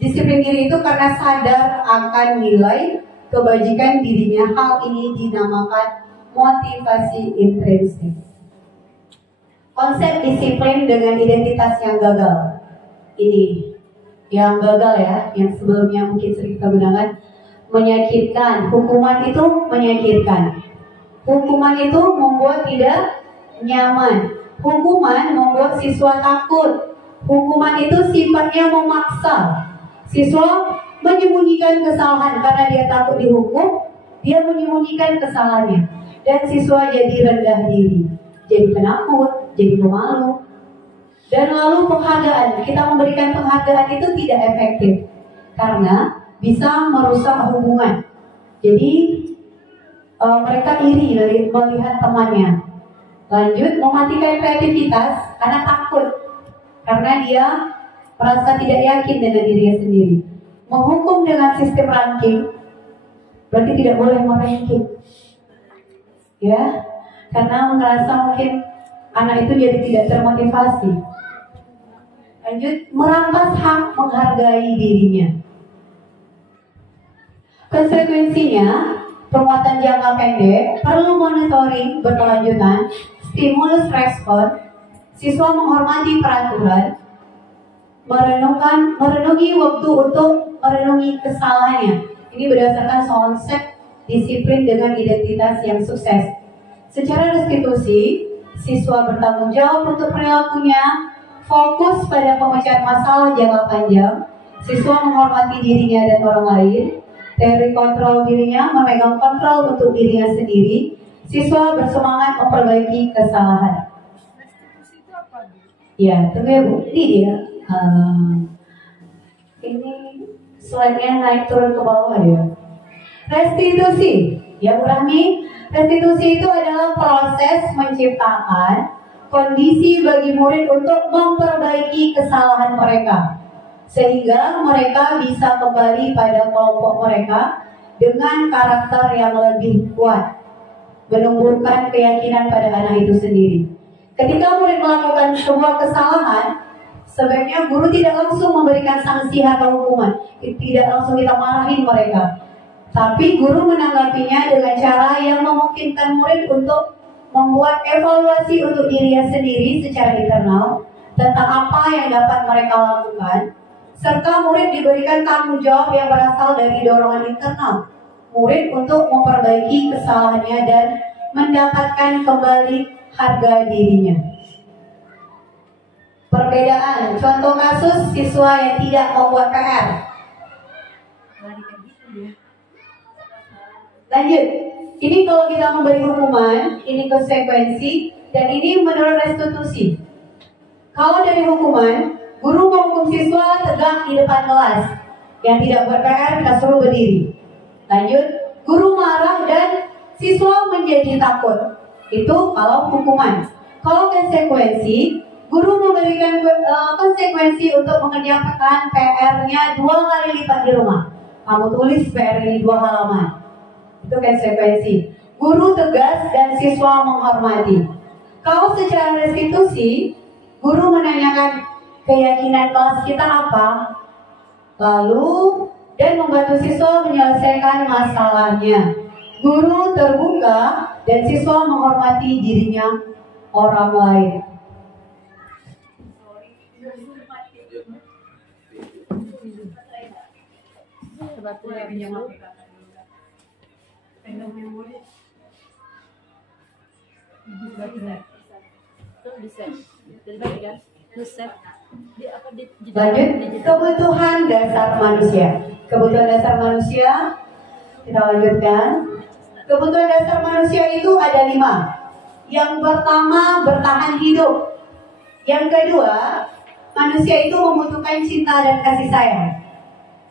diri itu karena sadar akan nilai kebajikan dirinya. Hal ini dinamakan motivasi intrinsik. Konsep disiplin dengan identitas yang gagal. Ini yang gagal ya, yang sebelumnya mungkin sering kita gunakan. Menyakitkan, hukuman itu menyakitkan. Hukuman itu membuat tidak nyaman. Hukuman membuat siswa takut. Hukuman itu sifatnya memaksa. Siswa menyembunyikan kesalahan karena dia takut dihukum. Dia menyembunyikan kesalahannya. Dan siswa jadi rendah diri, jadi penakut, jadi pemalu. Dan lalu penghargaan, kita memberikan penghargaan itu tidak efektif karena bisa merusak hubungan. Jadi mereka iri dari melihat temannya. Lanjut, mematikan kreativitas karena takut, karena dia merasa tidak yakin dengan dirinya sendiri. Menghukum dengan sistem ranking, berarti tidak boleh meranking. Ya, karena merasa mungkin anak itu jadi tidak termotivasi. Lanjut, merampas hak menghargai dirinya. Konsekuensinya, penguatan jangka pendek perlu monitoring berkelanjutan, stimulus respon, siswa menghormati peraturan, merenungi waktu untuk merenungi kesalahannya. Ini berdasarkan konsep disiplin dengan identitas yang sukses. Secara restitusi, siswa bertanggung jawab untuk perilakunya, fokus pada pemecahan masalah jangka panjang, siswa menghormati dirinya dan orang lain, teori kontrol dirinya, memegang kontrol untuk dirinya sendiri, siswa bersemangat memperbaiki kesalahan. Restitusi itu apa? Ya, tunggu ya Bu, ini dia. Ini slide-nya naik turun ke bawah ya. Restitusi, ya Bu Rahmi. Restitusi itu adalah proses menciptakan kondisi bagi murid untuk memperbaiki kesalahan mereka, sehingga mereka bisa kembali pada kelompok mereka dengan karakter yang lebih kuat, menumbuhkan keyakinan pada anak itu sendiri. Ketika murid melakukan sebuah kesalahan, sebaiknya guru tidak langsung memberikan sanksi atau hukuman, tidak langsung kita marahin mereka, tapi guru menanggapinya dengan cara yang memungkinkan murid untuk membuat evaluasi untuk dirinya sendiri secara internal tentang apa yang dapat mereka lakukan, serta murid diberikan tanggung jawab yang berasal dari dorongan internal murid untuk memperbaiki kesalahannya dan mendapatkan kembali harga dirinya. Perbedaan, contoh kasus siswa yang tidak membuat PR. Lanjut, ini kalau kita memberi hukuman, ini konsekuensi, dan ini menurut restitusi. Kalau dari hukuman, guru menghukum siswa tegak di depan kelas. Yang tidak buat PR kita suruh berdiri. Lanjut, guru marah dan siswa menjadi takut. Itu kalau hukuman. Kalau konsekuensi, guru memberikan konsekuensi untuk mengerjakan PR-nya 2 kali lipat di rumah. Kamu tulis PR ini 2 halaman. Itu konsekuensi. Guru tegas dan siswa menghormati. Kalau secara restitusi, guru menanyakan keyakinan kelas kita apa, lalu dan membantu siswa menyelesaikan masalahnya. Guru terbuka dan siswa menghormati dirinya orang lain. Lanjut, kebutuhan dasar manusia. Kebutuhan dasar manusia, kita lanjutkan. Kebutuhan dasar manusia itu ada 5. Yang pertama, bertahan hidup. Yang kedua, manusia itu membutuhkan cinta dan kasih sayang.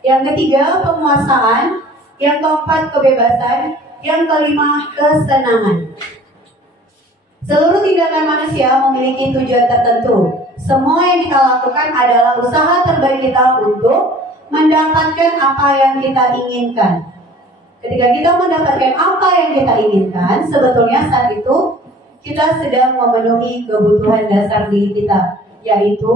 Yang ketiga, penguasaan. Yang keempat, kebebasan. Yang kelima, kesenangan. Seluruh tindakan manusia memiliki tujuan tertentu. Semua yang kita lakukan adalah usaha terbaik kita untuk mendapatkan apa yang kita inginkan. Ketika kita mendapatkan apa yang kita inginkan, sebetulnya saat itu kita sedang memenuhi kebutuhan dasar diri kita, yaitu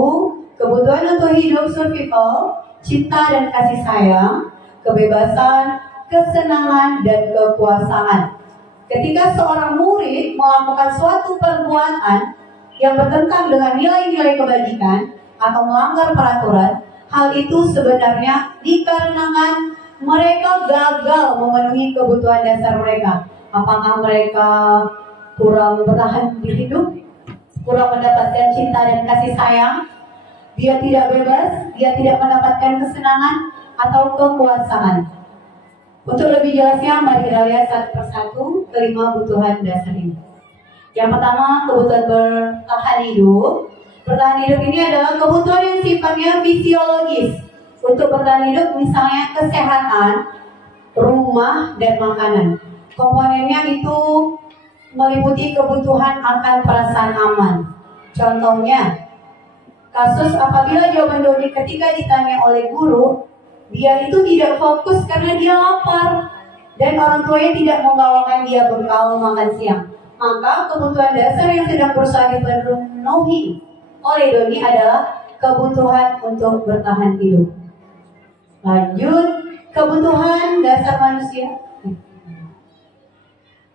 kebutuhan untuk hidup survival, cinta dan kasih sayang, kebebasan, kesenangan, dan kekuasaan. Ketika seorang murid melakukan suatu perbuatan yang bertentangan dengan nilai-nilai kebajikan atau melanggar peraturan, hal itu sebenarnya dikarenakan mereka gagal memenuhi kebutuhan dasar mereka. Apakah mereka kurang bertahan di hidup, kurang mendapatkan cinta dan kasih sayang, dia tidak bebas, dia tidak mendapatkan kesenangan atau kekuasaan. Untuk lebih jelasnya, mari kita lihat satu persatu kelima kebutuhan dasar ini. Yang pertama, kebutuhan bertahan hidup. Bertahan hidup ini adalah kebutuhan yang sifatnya fisiologis. Untuk bertahan hidup, misalnya kesehatan, rumah, dan makanan. Komponennya itu meliputi kebutuhan akan perasaan aman. Contohnya, kasus apabila jawaban Doni ketika ditanya oleh guru, dia itu tidak fokus karena dia lapar dan orang tuanya tidak membawakan dia bekal makan siang. Maka kebutuhan dasar yang sedang berusaha dipenuhi oleh Doni adalah kebutuhan untuk bertahan hidup. Lanjut, kebutuhan dasar manusia.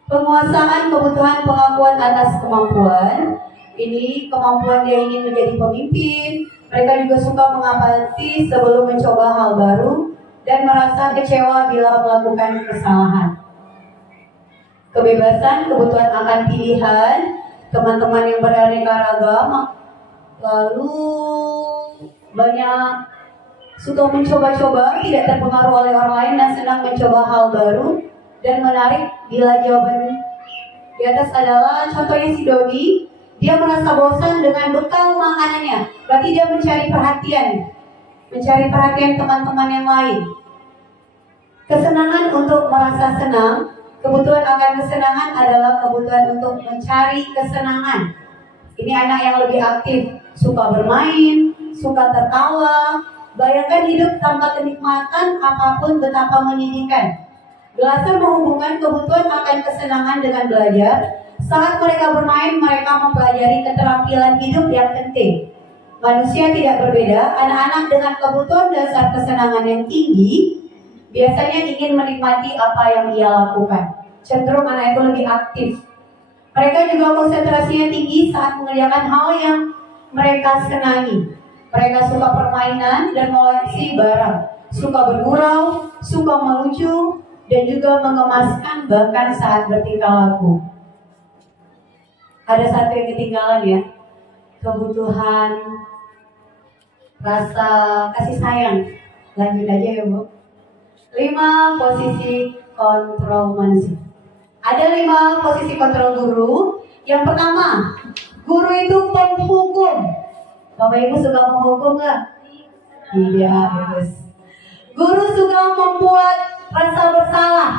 Penguasaan, kebutuhan pengakuan atas kemampuan. Ini kemampuan dia ingin menjadi pemimpin. Mereka juga suka mengamati sebelum mencoba hal baru dan merasa kecewa bila melakukan kesalahan. Kebebasan, kebutuhan akan pilihan, teman-teman yang beraneka ragam, lalu banyak suka mencoba-coba, tidak terpengaruh oleh orang lain dan senang mencoba hal baru dan menarik bila jawaban di atas adalah contohnya si Dodi. Dia merasa bosan dengan bekal makanannya, berarti dia mencari perhatian teman-teman yang lain. Kesenangan untuk merasa senang, kebutuhan akan kesenangan adalah kebutuhan untuk mencari kesenangan. Ini anak yang lebih aktif, suka bermain, suka tertawa. Bayangkan hidup tanpa kenikmatan apapun betapa menyedihkan. Belajar menghubungkan kebutuhan akan kesenangan dengan belajar. Saat mereka bermain, mereka mempelajari keterampilan hidup yang penting. Manusia tidak berbeda. Anak-anak dengan kebutuhan dasar kesenangan yang tinggi biasanya ingin menikmati apa yang ia lakukan. Cenderung anak itu lebih aktif. Mereka juga konsentrasinya tinggi saat mengerjakan hal yang mereka senangi. Mereka suka permainan dan mengoleksi barang, suka bergurau, suka melucu, dan juga mengemaskan bahkan saat bertingkah laku. Ada satu yang ketinggalan ya, kebutuhan rasa kasih sayang. Lanjut aja ya Bu. 5 posisi kontrol manusia. Ada 5 posisi kontrol guru. Yang pertama, guru itu penghukum. Bapak Ibu suka menghukum nggak? Tidak, bagus. Guru suka membuat rasa bersalah,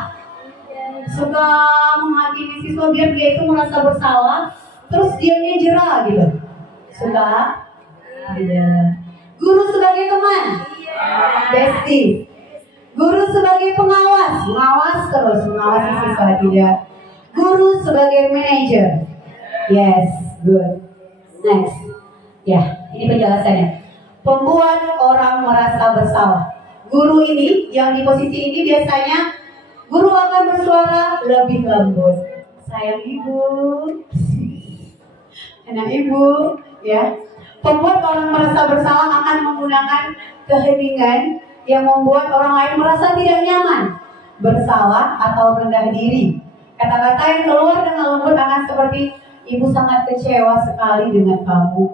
suka menghakimi siswa biar dia itu merasa bersalah, terus dianya jerah gitu. Suka? Tidak. Guru sebagai teman, bestie. Guru sebagai pengawas, mengawas terus, mengawasi siswa. Tidak. Guru sebagai manager, yes, good. Next, ya, ini penjelasannya. Pembuat orang merasa bersalah. Guru ini yang di posisi ini biasanya Guru akan bersuara lebih lembut. Sayang ibu, anak ibu, ya. Pembuat orang merasa bersalah akan menggunakan keheningan yang membuat orang lain merasa tidak nyaman, bersalah atau rendah diri. Kata-kata yang keluar dengan lembut akan seperti, ibu sangat kecewa sekali dengan kamu.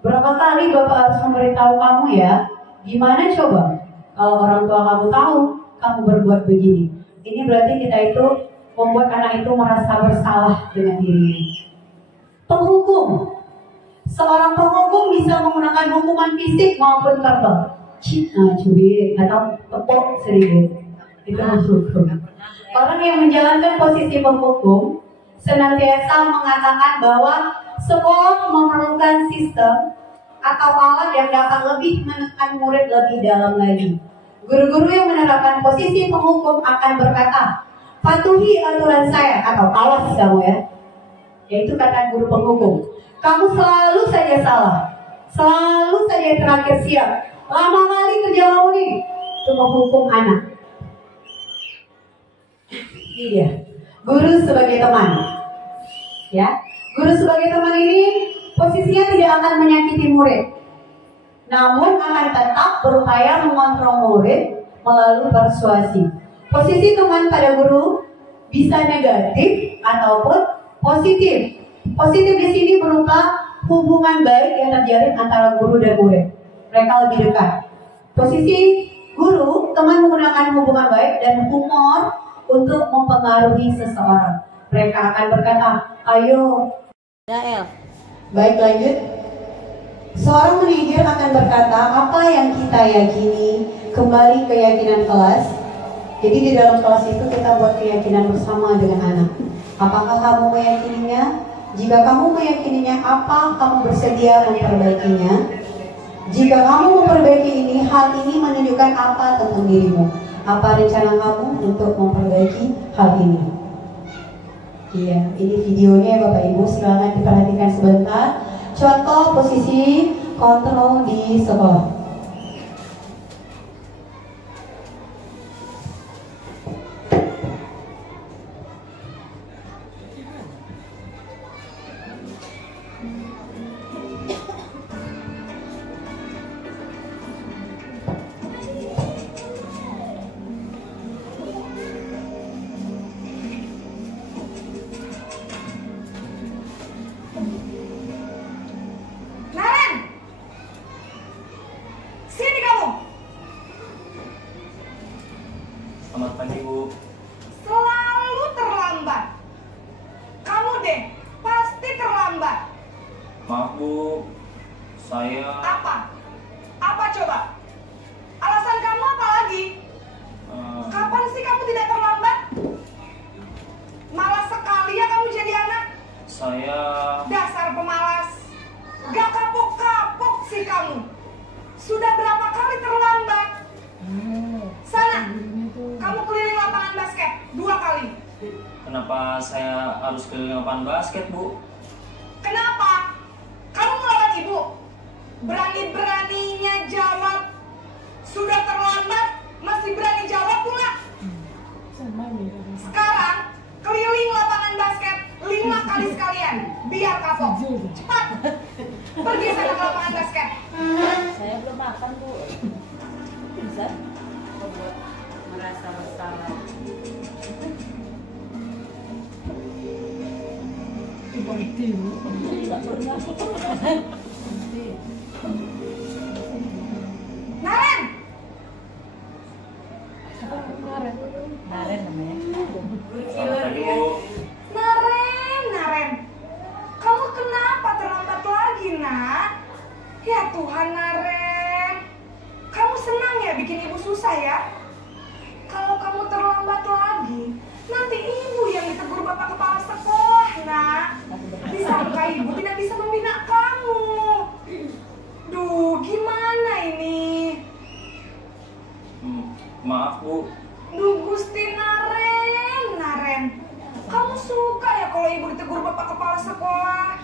Berapa kali bapak harus memberitahu kamu ya? Gimana coba kalau orang tua kamu tahu kamu berbuat begini? Ini berarti kita itu membuat anak itu merasa bersalah dengan dirinya. Penghukum. Seorang penghukum bisa menggunakan hukuman fisik maupun verbal. Cubit atau tepuk sedikit. Itu hukum. Orang yang menjalankan posisi penghukum senantiasa mengatakan bahwa sekolah memerlukan sistem atau alat yang dapat lebih menekan murid lebih dalam lagi. Guru-guru yang menerapkan posisi penghukum akan berkata, patuhi aturan saya atau awas kamu ya. Yaitu kata guru penghukum. Kamu selalu saja salah, selalu saja terakhir siap. Lama kali kerja kamu nih. Itu menghukum anak. Ini dia. Guru sebagai teman. Ya, guru sebagai teman ini posisinya tidak akan menyakiti murid, namun akan tetap berupaya mengontrol murid melalui persuasi. Posisi teman pada guru bisa negatif ataupun positif. Positif di sini berupa hubungan baik yang terjalin antara guru dan murid. Mereka lebih dekat. Posisi guru, teman menggunakan hubungan baik dan humor untuk mempengaruhi seseorang. Mereka akan berkata, ayo. Dael. Baik, lanjut. Seorang manajer akan berkata, apa yang kita yakini, kembali keyakinan kelas. Jadi di dalam kelas itu kita buat keyakinan bersama dengan anak. Apakah kamu meyakininya? Jika kamu meyakininya, apa kamu bersedia memperbaikinya? Jika kamu memperbaiki ini, hal ini menunjukkan apa tentang dirimu? Apa rencana kamu untuk memperbaiki hal ini? Iya, ini videonya ya Bapak Ibu, silakan diperhatikan sebentar. Contoh posisi kontrol di sekolah. Selamat pagi, Bu. Selalu terlambat. Kamu deh, pasti terlambat. Maaf, Bu. Saya... Apa? Apa coba? Alasan kamu apa lagi? Kapan sih kamu tidak terlambat? Malas sekali ya kamu jadi anak. Saya... Dasar pemalas. Gak kapok-kapok sih kamu. Sudah berapa kali terlambat? Sana, kamu keliling lapangan basket 2 kali. Kenapa saya harus keliling lapangan basket, Bu? Kenapa? Kamu melawan ibu. Berani-beraninya jawab. Sudah terlambat, masih berani jawab pula. Sekarang, keliling lapangan basket 5 kali sekalian. Biar kapok. Cepat. Pergi sana ke lapangan basket. Saya belum makan, Bu. Bisa? Buat merasa bersalah. Naren! Naren namanya. Selamat pagi, Bu. Naren. Kamu kenapa terlambat lagi, nak? Ya Tuhan, Naren. Kamu senang ya bikin ibu susah ya? Kalau kamu terlambat lagi, nanti ibu yang ditegur bapak kepala sekolah, nak. Disangka ibu tidak bisa membina kamu. Duh, gimana ini? Maaf, Bu. Duh, Gusti Naren. Kamu suka ya kalau ibu ditegur bapak kepala sekolah?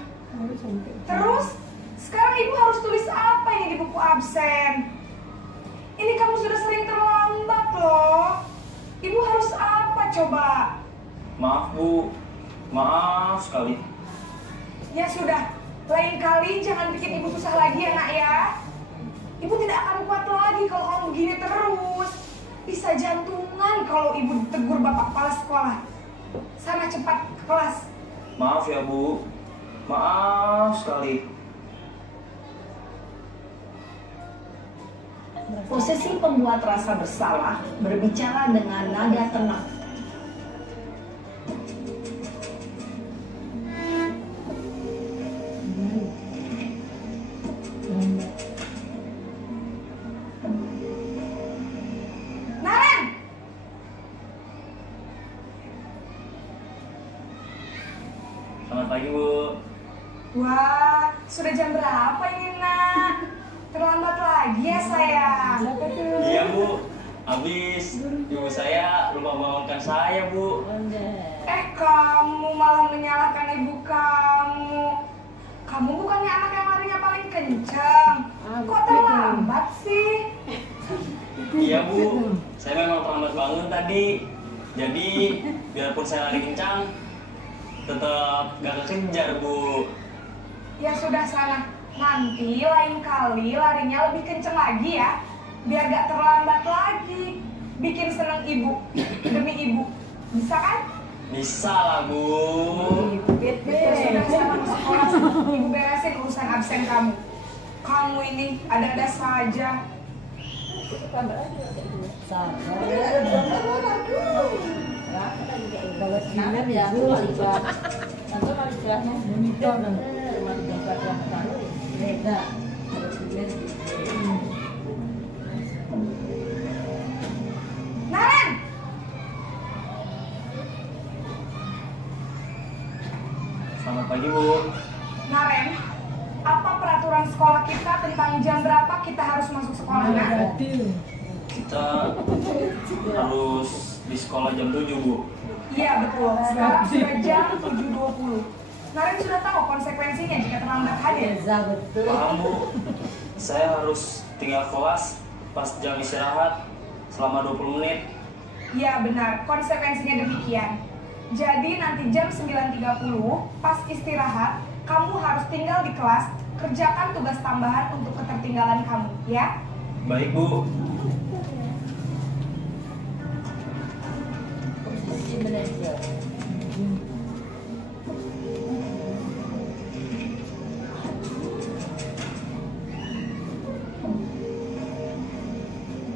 Terus, sekarang ibu harus tulis apa ini di buku absen? Ini kamu sudah sering terlambat loh. Ibu harus apa coba? Maaf Bu, maaf sekali. Ya sudah, lain kali jangan bikin ibu susah lagi ya nak ya. Ibu tidak akan kuat lagi kalau kamu begini terus. Bisa jantungan kalau ibu ditegur bapak kepala sekolah. Sana cepat ke kelas. Maaf ya Bu, maaf sekali. Posisi pembuat rasa bersalah berbicara dengan nada tenang. Naren! Selamat pagi Bu. Wah, sudah jam berapa ini nak? Terlambat lagi ya sayang. Iya Bu, habis ibu saya lupa bangunkan saya Bu. Kamu malah menyalahkan ibu kamu. Kamu bukannya anak yang larinya paling kencang. Kok terlambat sih? Iya Bu, saya memang terlambat bangun tadi. Jadi biarpun saya lari kencang, tetap gak kekejar Bu. Ya sudah sana. Nanti lain kali larinya lebih kenceng lagi ya. Biar gak terlambat lagi. Bikin seneng ibu. Demi ibu. Bisa kan? Bisa lah Bu. Ya sudah sana masuk kelas. Ibu beresin urusan absen kamu. Kamu ini ada-ada saja. Naren! Selamat pagi Bu. Naren, apa peraturan sekolah kita tentang jam berapa kita harus masuk sekolah? Naren? Kita harus di sekolah jam 7 Bu. Iya betul, sekarang sudah jam 7.20. Naren sudah tahu konsekuensinya jika terlambat hadir. Paham Bu. Saya harus tinggal kelas pas jam istirahat selama 20 menit. Iya benar, konsekuensinya demikian. Jadi nanti jam 9.30 pas istirahat, kamu harus tinggal di kelas, kerjakan tugas tambahan untuk ketertinggalan kamu, ya? Baik Bu.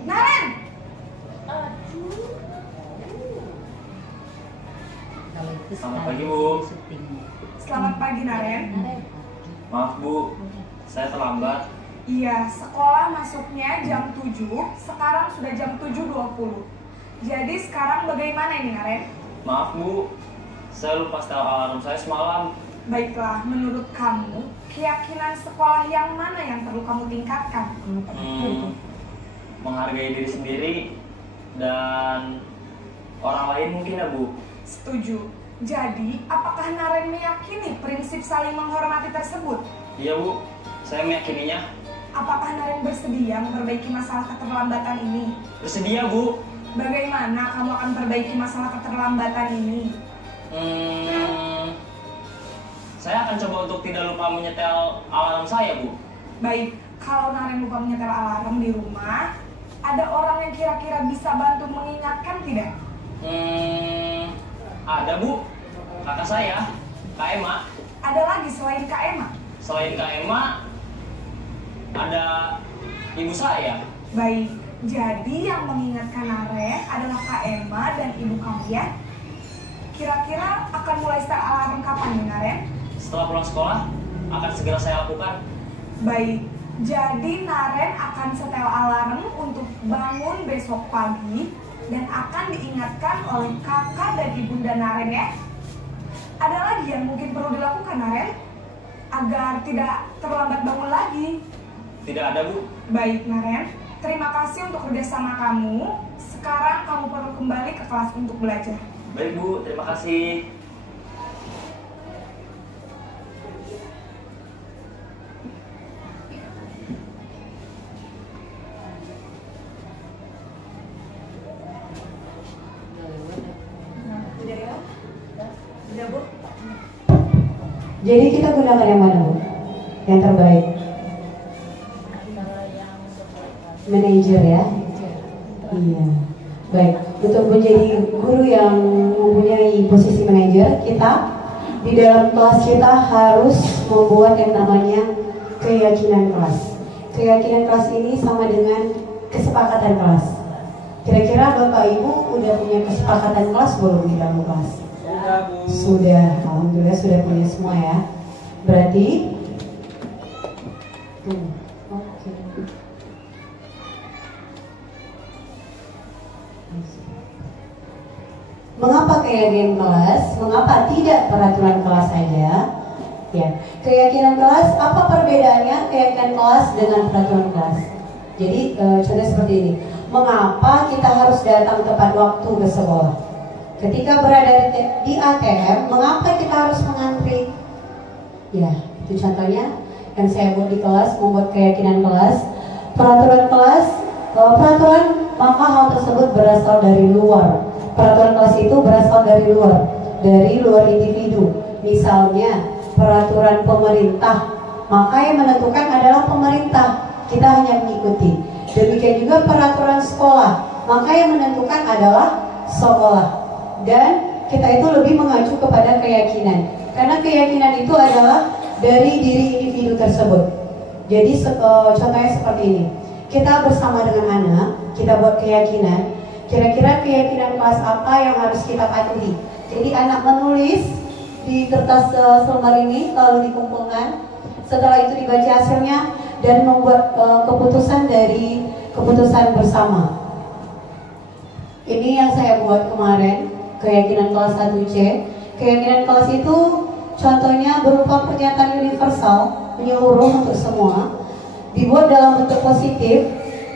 Naren! Selamat pagi Bu. Selamat pagi Naren. Maaf Bu, saya terlambat. Iya, sekolah masuknya jam 7, sekarang sudah jam 7.20. Jadi sekarang bagaimana ini Naren? Maaf Bu, saya lupa setel alarm saya semalam. Baiklah, menurut kamu, keyakinan sekolah yang mana yang perlu kamu tingkatkan? Menghargai diri sendiri dan orang lain mungkin ya Bu. Setuju. Jadi, apakah Naren meyakini prinsip saling menghormati tersebut? Iya Bu, saya meyakininya. Apakah Naren bersedia memperbaiki masalah keterlambatan ini? Bersedia Bu. Bagaimana kamu akan perbaiki masalah keterlambatan ini? Saya akan coba untuk tidak lupa menyetel alarm saya Bu. Baik, kalau Naren lupa menyetel alarm di rumah, ada orang yang kira-kira bisa bantu mengingatkan tidak? Ada Bu, kakak saya, Kak Emma. Ada lagi selain Kak Emma? Selain Kak Emma, ada ibu saya. Baik, jadi yang mengingatkan Naren adalah Kak Emma dan ibu kamu ya? Kira-kira akan mulai setel alarm kapan nih Naren? Setelah pulang sekolah, akan segera saya lakukan. Baik, jadi Naren akan setel alarm untuk bangun besok pagi dan akan diingatkan oleh kakak dan ibunda Naren ya. Ada lagi yang mungkin perlu dilakukan Naren agar tidak terlambat bangun lagi? Tidak ada Bu. Baik Naren, terima kasih untuk kerjasama kamu. Sekarang kamu perlu kembali ke kelas untuk belajar. Baik Bu, terima kasih. Jadi kita gunakan yang mana, Bu? Yang terbaik? Manajer ya? Iya. Baik, untuk menjadi guru yang mempunyai posisi manajer, kita di dalam kelas kita harus membuat yang namanya keyakinan kelas. Keyakinan kelas ini sama dengan kesepakatan kelas. Kira-kira Bapak Ibu udah punya kesepakatan kelas belum di dalam kelas? Sudah, alhamdulillah sudah punya semua ya. Berarti mengapa keyakinan kelas? Mengapa tidak peraturan kelas saja? Ya, keyakinan kelas, apa perbedaannya keyakinan kelas dengan peraturan kelas? Jadi contoh seperti ini. Mengapa kita harus datang tepat waktu ke sekolah? Ketika berada di ATM, mengapa kita harus mengantri? Ya, itu contohnya yang saya buat di kelas, membuat keyakinan kelas. Peraturan kelas, peraturan, maka hal tersebut berasal dari luar. Peraturan kelas itu berasal dari luar individu. Misalnya peraturan pemerintah, maka yang menentukan adalah pemerintah. Kita hanya mengikuti. Demikian juga peraturan sekolah, maka yang menentukan adalah sekolah. Dan kita itu lebih mengacu kepada keyakinan, karena keyakinan itu adalah dari diri individu tersebut. Jadi contohnya seperti ini. Kita bersama dengan anak, kita buat keyakinan. Kira-kira keyakinan kelas apa yang harus kita patuhi? Jadi anak menulis di kertas selembar ini, lalu dikumpulkan. Setelah itu dibaca hasilnya dan membuat keputusan dari keputusan bersama. Ini yang saya buat kemarin, keyakinan kelas 1C. Keyakinan kelas itu contohnya berupa pernyataan universal, menyeluruh untuk semua, dibuat dalam bentuk positif,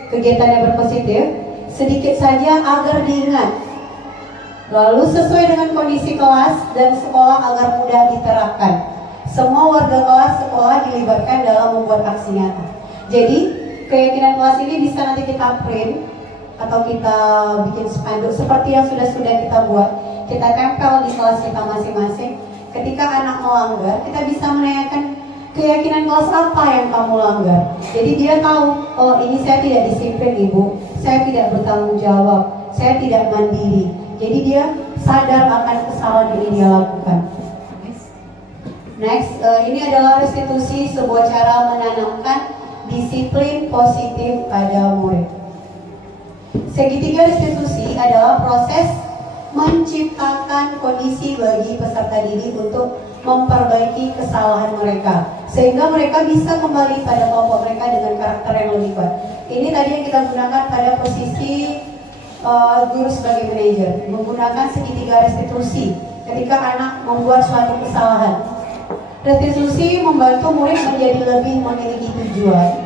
kegiatannya berpositif, sedikit saja agar diingat. Lalu sesuai dengan kondisi kelas dan sekolah agar mudah diterapkan. Semua warga kelas sekolah dilibatkan dalam membuat aksi nyata. Jadi keyakinan kelas ini bisa nanti kita print atau kita bikin spanduk seperti yang sudah kita buat. Kita tempel di kelas kita masing-masing. Ketika anak melanggar, kita bisa menanyakan keyakinan kelas apa yang kamu langgar. Jadi dia tahu, oh ini saya tidak disiplin ibu, saya tidak bertanggung jawab, saya tidak mandiri. Jadi dia sadar akan kesalahan ini dia lakukan. Next, ini adalah restitusi, sebuah cara menanamkan disiplin positif pada murid. Segitiga restitusi adalah proses menciptakan kondisi bagi peserta didik untuk memperbaiki kesalahan mereka, sehingga mereka bisa kembali pada kelompok mereka dengan karakter yang lebih kuat. Ini tadi yang kita gunakan pada posisi guru sebagai manajer, menggunakan segitiga restitusi ketika anak membuat suatu kesalahan. Restitusi membantu murid menjadi lebih memiliki tujuan,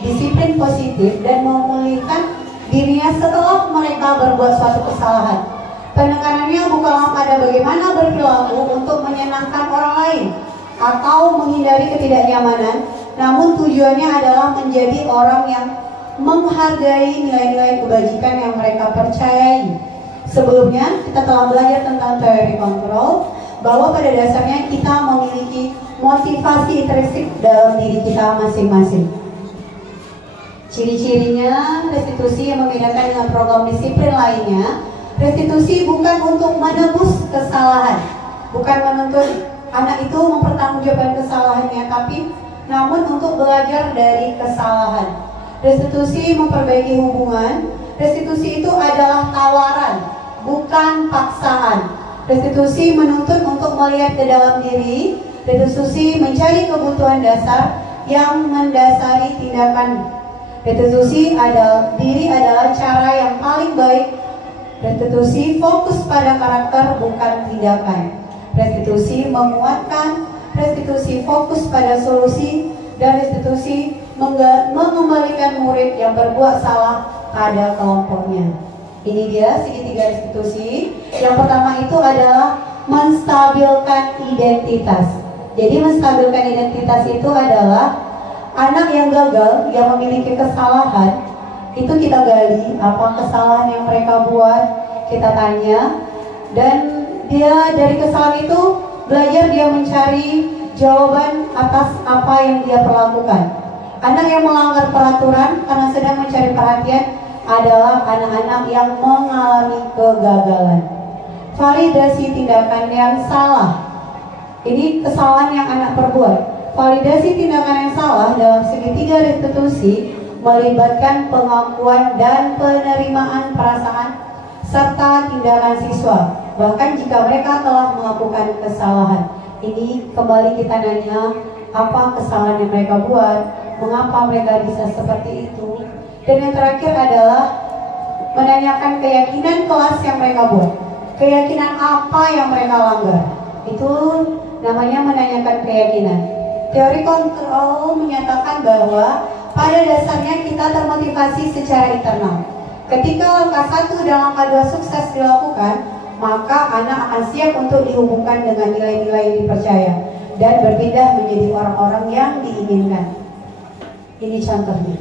disiplin positif, dan memulihkan dirinya setelah mereka berbuat suatu kesalahan. Penekanannya bukanlah pada bagaimana berperilaku untuk menyenangkan orang lain atau menghindari ketidaknyamanan, namun tujuannya adalah menjadi orang yang menghargai nilai-nilai kebajikan yang mereka percayai. Sebelumnya kita telah belajar tentang teori kontrol, bahwa pada dasarnya kita memiliki motivasi intrinsik dalam diri kita masing-masing. Ciri-cirinya restitusi yang membedakan dengan program disiplin lainnya, restitusi bukan untuk menebus kesalahan, bukan menuntut anak itu mempertanggungjawabkan kesalahannya, tapi namun untuk belajar dari kesalahan. Restitusi memperbaiki hubungan. Restitusi itu adalah tawaran, bukan paksaan. Restitusi menuntut untuk melihat ke dalam diri. Restitusi mencari kebutuhan dasar yang mendasari tindakan. Restitusi adalah cara yang paling baik. Restitusi fokus pada karakter, bukan tindakan. Restitusi menguatkan. Restitusi fokus pada solusi. Dan restitusi mengembalikan murid yang berbuat salah pada kelompoknya. Ini dia segitiga restitusi. Yang pertama itu adalah menstabilkan identitas. Jadi menstabilkan identitas itu adalah anak yang gagal, yang memiliki kesalahan, itu kita gali apa kesalahan yang mereka buat, kita tanya, dan dia dari kesalahan itu belajar, dia mencari jawaban atas apa yang dia perlakukan. Anak yang melanggar peraturan karena sedang mencari perhatian adalah anak-anak yang mengalami kegagalan. Validasi tindakan yang salah. Ini kesalahan yang anak perbuat. Validasi tindakan yang salah dalam segitiga restitusi melibatkan pengakuan dan penerimaan perasaan serta tindakan siswa, bahkan jika mereka telah melakukan kesalahan. Ini kembali kita nanya, apa kesalahan yang mereka buat, mengapa mereka bisa seperti itu. Dan yang terakhir adalah menanyakan keyakinan kelas yang mereka buat, keyakinan apa yang mereka langgar. Itu namanya menanyakan keyakinan. Teori kontrol menyatakan bahwa pada dasarnya kita termotivasi secara internal. Ketika langkah 1 dan langkah 2 sukses dilakukan, maka anak akan siap untuk dihubungkan dengan nilai-nilai yang dipercaya dan berpindah menjadi orang-orang yang diinginkan. Ini contohnya.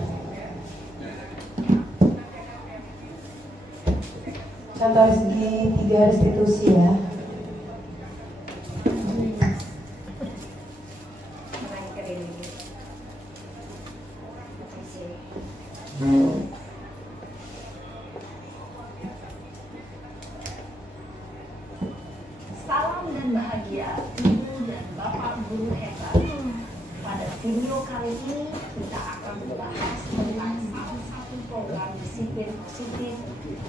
Contoh segitiga restitusi ya. Salam dan bahagia Ibu dan Bapak Guru hebat. Pada video kali ini kita akan membahas tentang salah satu program disiplin positif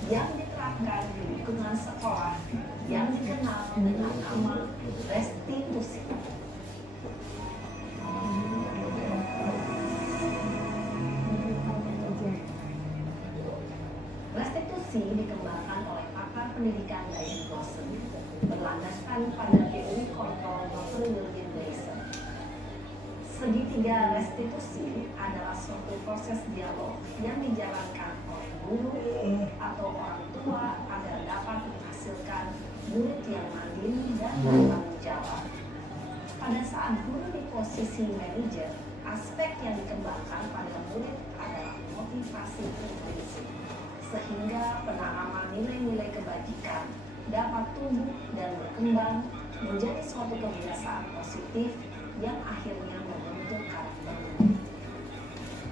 yang diterapkan di lingkungan sekolah yang dikenal dengan nama restitusi. Restitusi dikembangkan oleh pakar pendidikan Diane Gosson berlandaskan pada teori kontrol Dr. William Gleason. Segitiga restitusi adalah suatu proses dialog yang dijalankan oleh guru atau orang tua agar dapat menghasilkan murid yang mandiri dan bertanggung jawab. Pada saat guru di posisi manajer, aspek yang dikembangkan pada murid adalah motivasi intrinsik, sehingga penanaman nilai-nilai kebajikan dapat tumbuh dan berkembang menjadi suatu kebiasaan positif yang akhirnya membentuk karakter.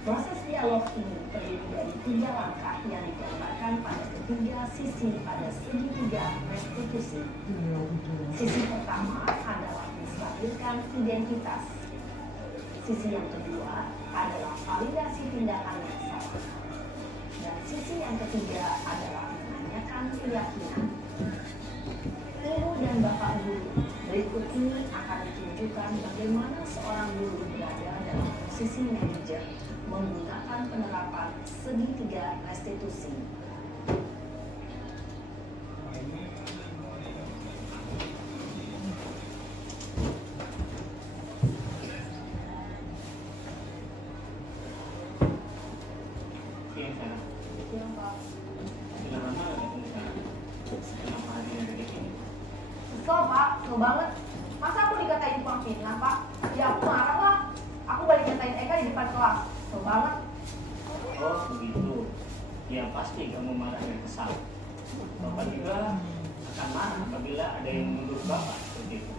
Proses dialog ini terdiri dari 3 langkah yang digambarkan pada ketiga sisi pada segitiga restitusi. Sisi pertama adalah menstabilkan identitas. Sisi yang kedua adalah validasi tindakan yang salah. Dan sisi yang ketiga adalah menanyakan keyakinan. Ibu dan Bapak Guru, berikut ini akan ditunjukkan bagaimana seorang guru berada dalam posisi manajer menggunakan penerapan segitiga restitusi. Kesel Pak, kesel banget. Masa aku dikatain tukang fitnah Pak? Ya aku marah lah. Aku balik ngatain Eka di depan kelas. Kesel banget. Oh begitu. Ya pasti kamu marah dan kesal. Bapak juga akan marah apabila ada yang menuduh Bapak seperti itu.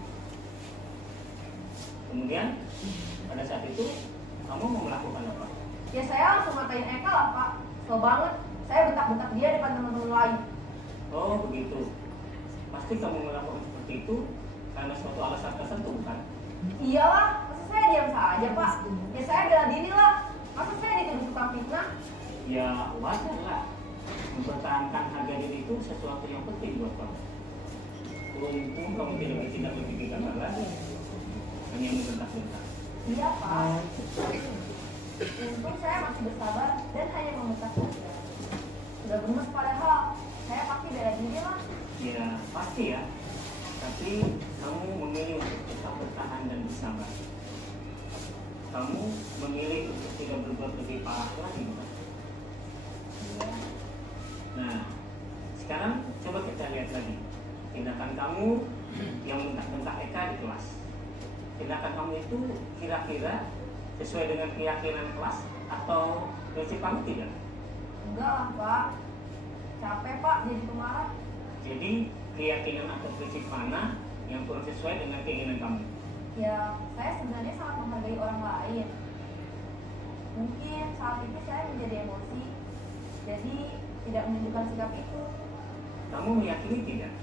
Kemudian pada saat itu kamu mau melakukan apa? Ya saya langsung ngatain Eka lah Pak. Kesel banget. Saya bentak-bentak dia depan teman-teman lain. Oh begitu. Pasti kamu melakukan seperti itu karena suatu alasan tertentu kan? Iyalah, masa saya diam saja Pak? Ya saya bela diri lah. Masa saya dituduh tukang fitnah? Ya wajar lah. Mempertahankan harga diri itu sesuatu yang penting buat kamu. Untung kamu tidak bertindak lebih gegabah lagi, hanya membentak-bentak. Iya Pak. Untung saya masih bersabar dan hanya membentak saja. Sudah gemes padahal. Saya pasti bela diri lah. Ya pasti ya. Tapi kamu memilih untuk tetap bertahan dan bersabar. Kamu memilih untuk tidak berbuat lebih parah lagi, bukan? Nah, sekarang coba kita lihat lagi tindakan kamu yang bentak-bentak Eka di kelas. Tindakan kamu itu kira-kira sesuai dengan keyakinan kelas atau prinsip kamu tidak? Enggak lah Pak. Capek Pak jadi pemarah. Jadi keyakinan atau prinsip mana yang kurang sesuai dengan keinginan kamu? Ya, saya sebenarnya sangat menghargai orang lain. Mungkin saat itu saya menjadi emosi, jadi tidak menunjukkan sikap itu. Kamu meyakini tidak?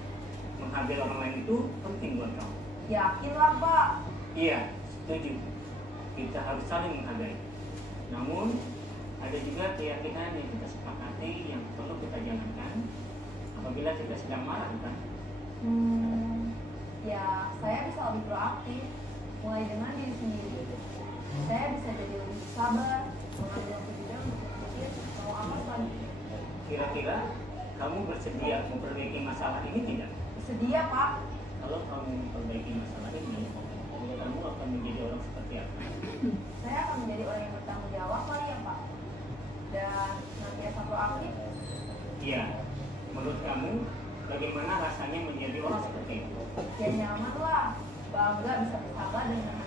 Menghargai orang lain itu penting buat kamu. Yakinlah, Pak. Iya, setuju. Kita harus saling menghargai. Namun, ada juga keyakinan yang kita sepakati yang perlu kita jalankan apabila kita sedang marah, bukan? Ya, saya bisa lebih proaktif, mulai dengan diri sendiri. Saya bisa jadi lebih sabar, mengambil waktu juga untuk berpikir mau apa selanjutnya. Kira-kira kamu bersedia memperbaiki masalah ini tidak? Bersedia, Pak. Kalau kamu memperbaiki masalah ini, kamu akan menjadi orang seperti apa? Saya akan menjadi orang yang bertanggung jawab kali ya, Pak. Dan senantiasa proaktif. Iya. Menurut kamu, bagaimana rasanya menjadi orang seperti itu? Ya nyaman lah, bangga bisa bersahabat dengan.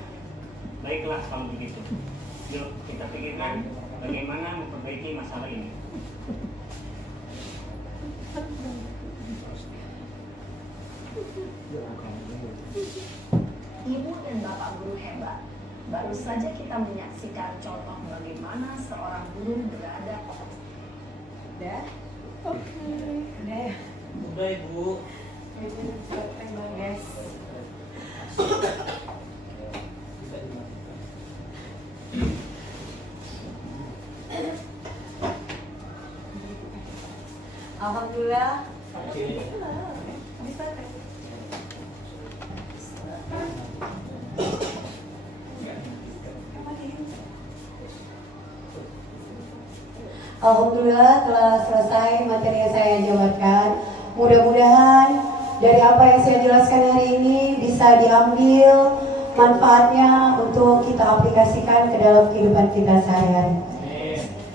Baiklah kalau begitu. Yuk kita pikirkan bagaimana memperbaiki masalah ini. Ibu dan Bapak guru hebat. Baru saja kita menyaksikan contoh bagaimana seorang guru beradab. Udah? Oke. Udah. Udah Ibu. Ibu tembak guys. Alhamdulillah. Bisa teh. Alhamdulillah telah selesai materi yang saya jabarkan. Mudah-mudahan dari apa yang saya jelaskan hari ini bisa diambil manfaatnya untuk kita aplikasikan ke dalam kehidupan kita sehari-hari.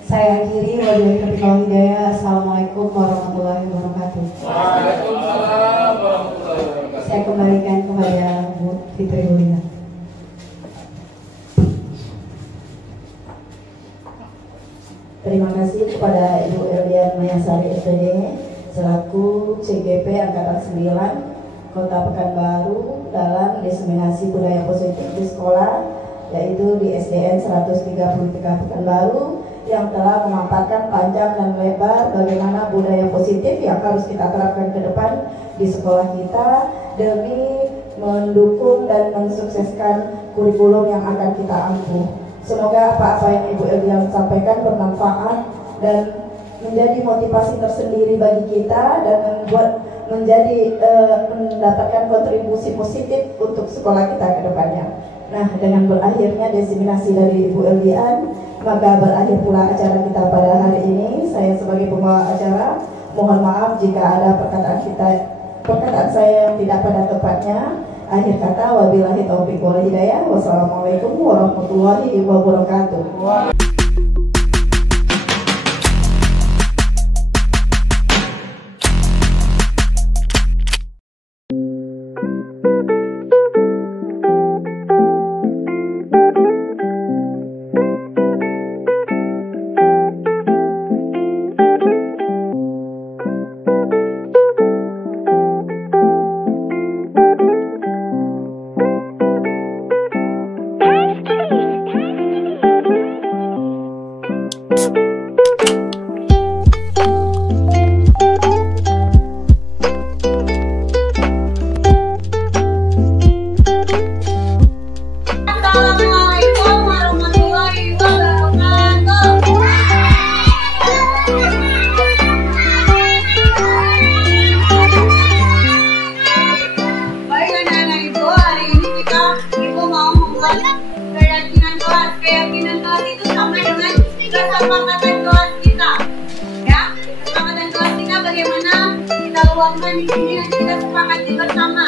Saya akhiri, wabillahi taufiq wal hidayah. Assalamualaikum warahmatullahi wabarakatuh. Waalaikumsalam warahmatullahi wabarakatuh. Saya kembalikan kepada Bu Fitri Yulia. Terima kasih kepada Ibu Elian Mayasari SPD selaku CGP Angkatan 9 Kota Pekanbaru dalam diseminasi budaya positif di sekolah, yaitu di SDN 133 Pekanbaru, yang telah memaparkan panjang dan lebar bagaimana budaya positif yang harus kita terapkan ke depan di sekolah kita demi mendukung dan mensukseskan kurikulum yang akan kita ampuh. Semoga apa-apa yang Ibu Elian sampaikan bermanfaat dan menjadi motivasi tersendiri bagi kita dan mendapatkan kontribusi positif untuk sekolah kita ke depannya. Nah, dengan berakhirnya diseminasi dari Ibu Elian, maka berakhir pula acara kita pada hari ini. Saya sebagai pembawa acara mohon maaf jika ada perkataan saya yang tidak pada tempatnya. Akhir kata, wabillahi taufiq wal hidayah. Wassalamualaikum warahmatullahi wabarakatuh. Keyakinan kelas itu sama dengan kesepakatan kelas kita, ya. Kesepakatan kelas kita bagaimana kita luangkan di sini, nanti kita sepakati bersama.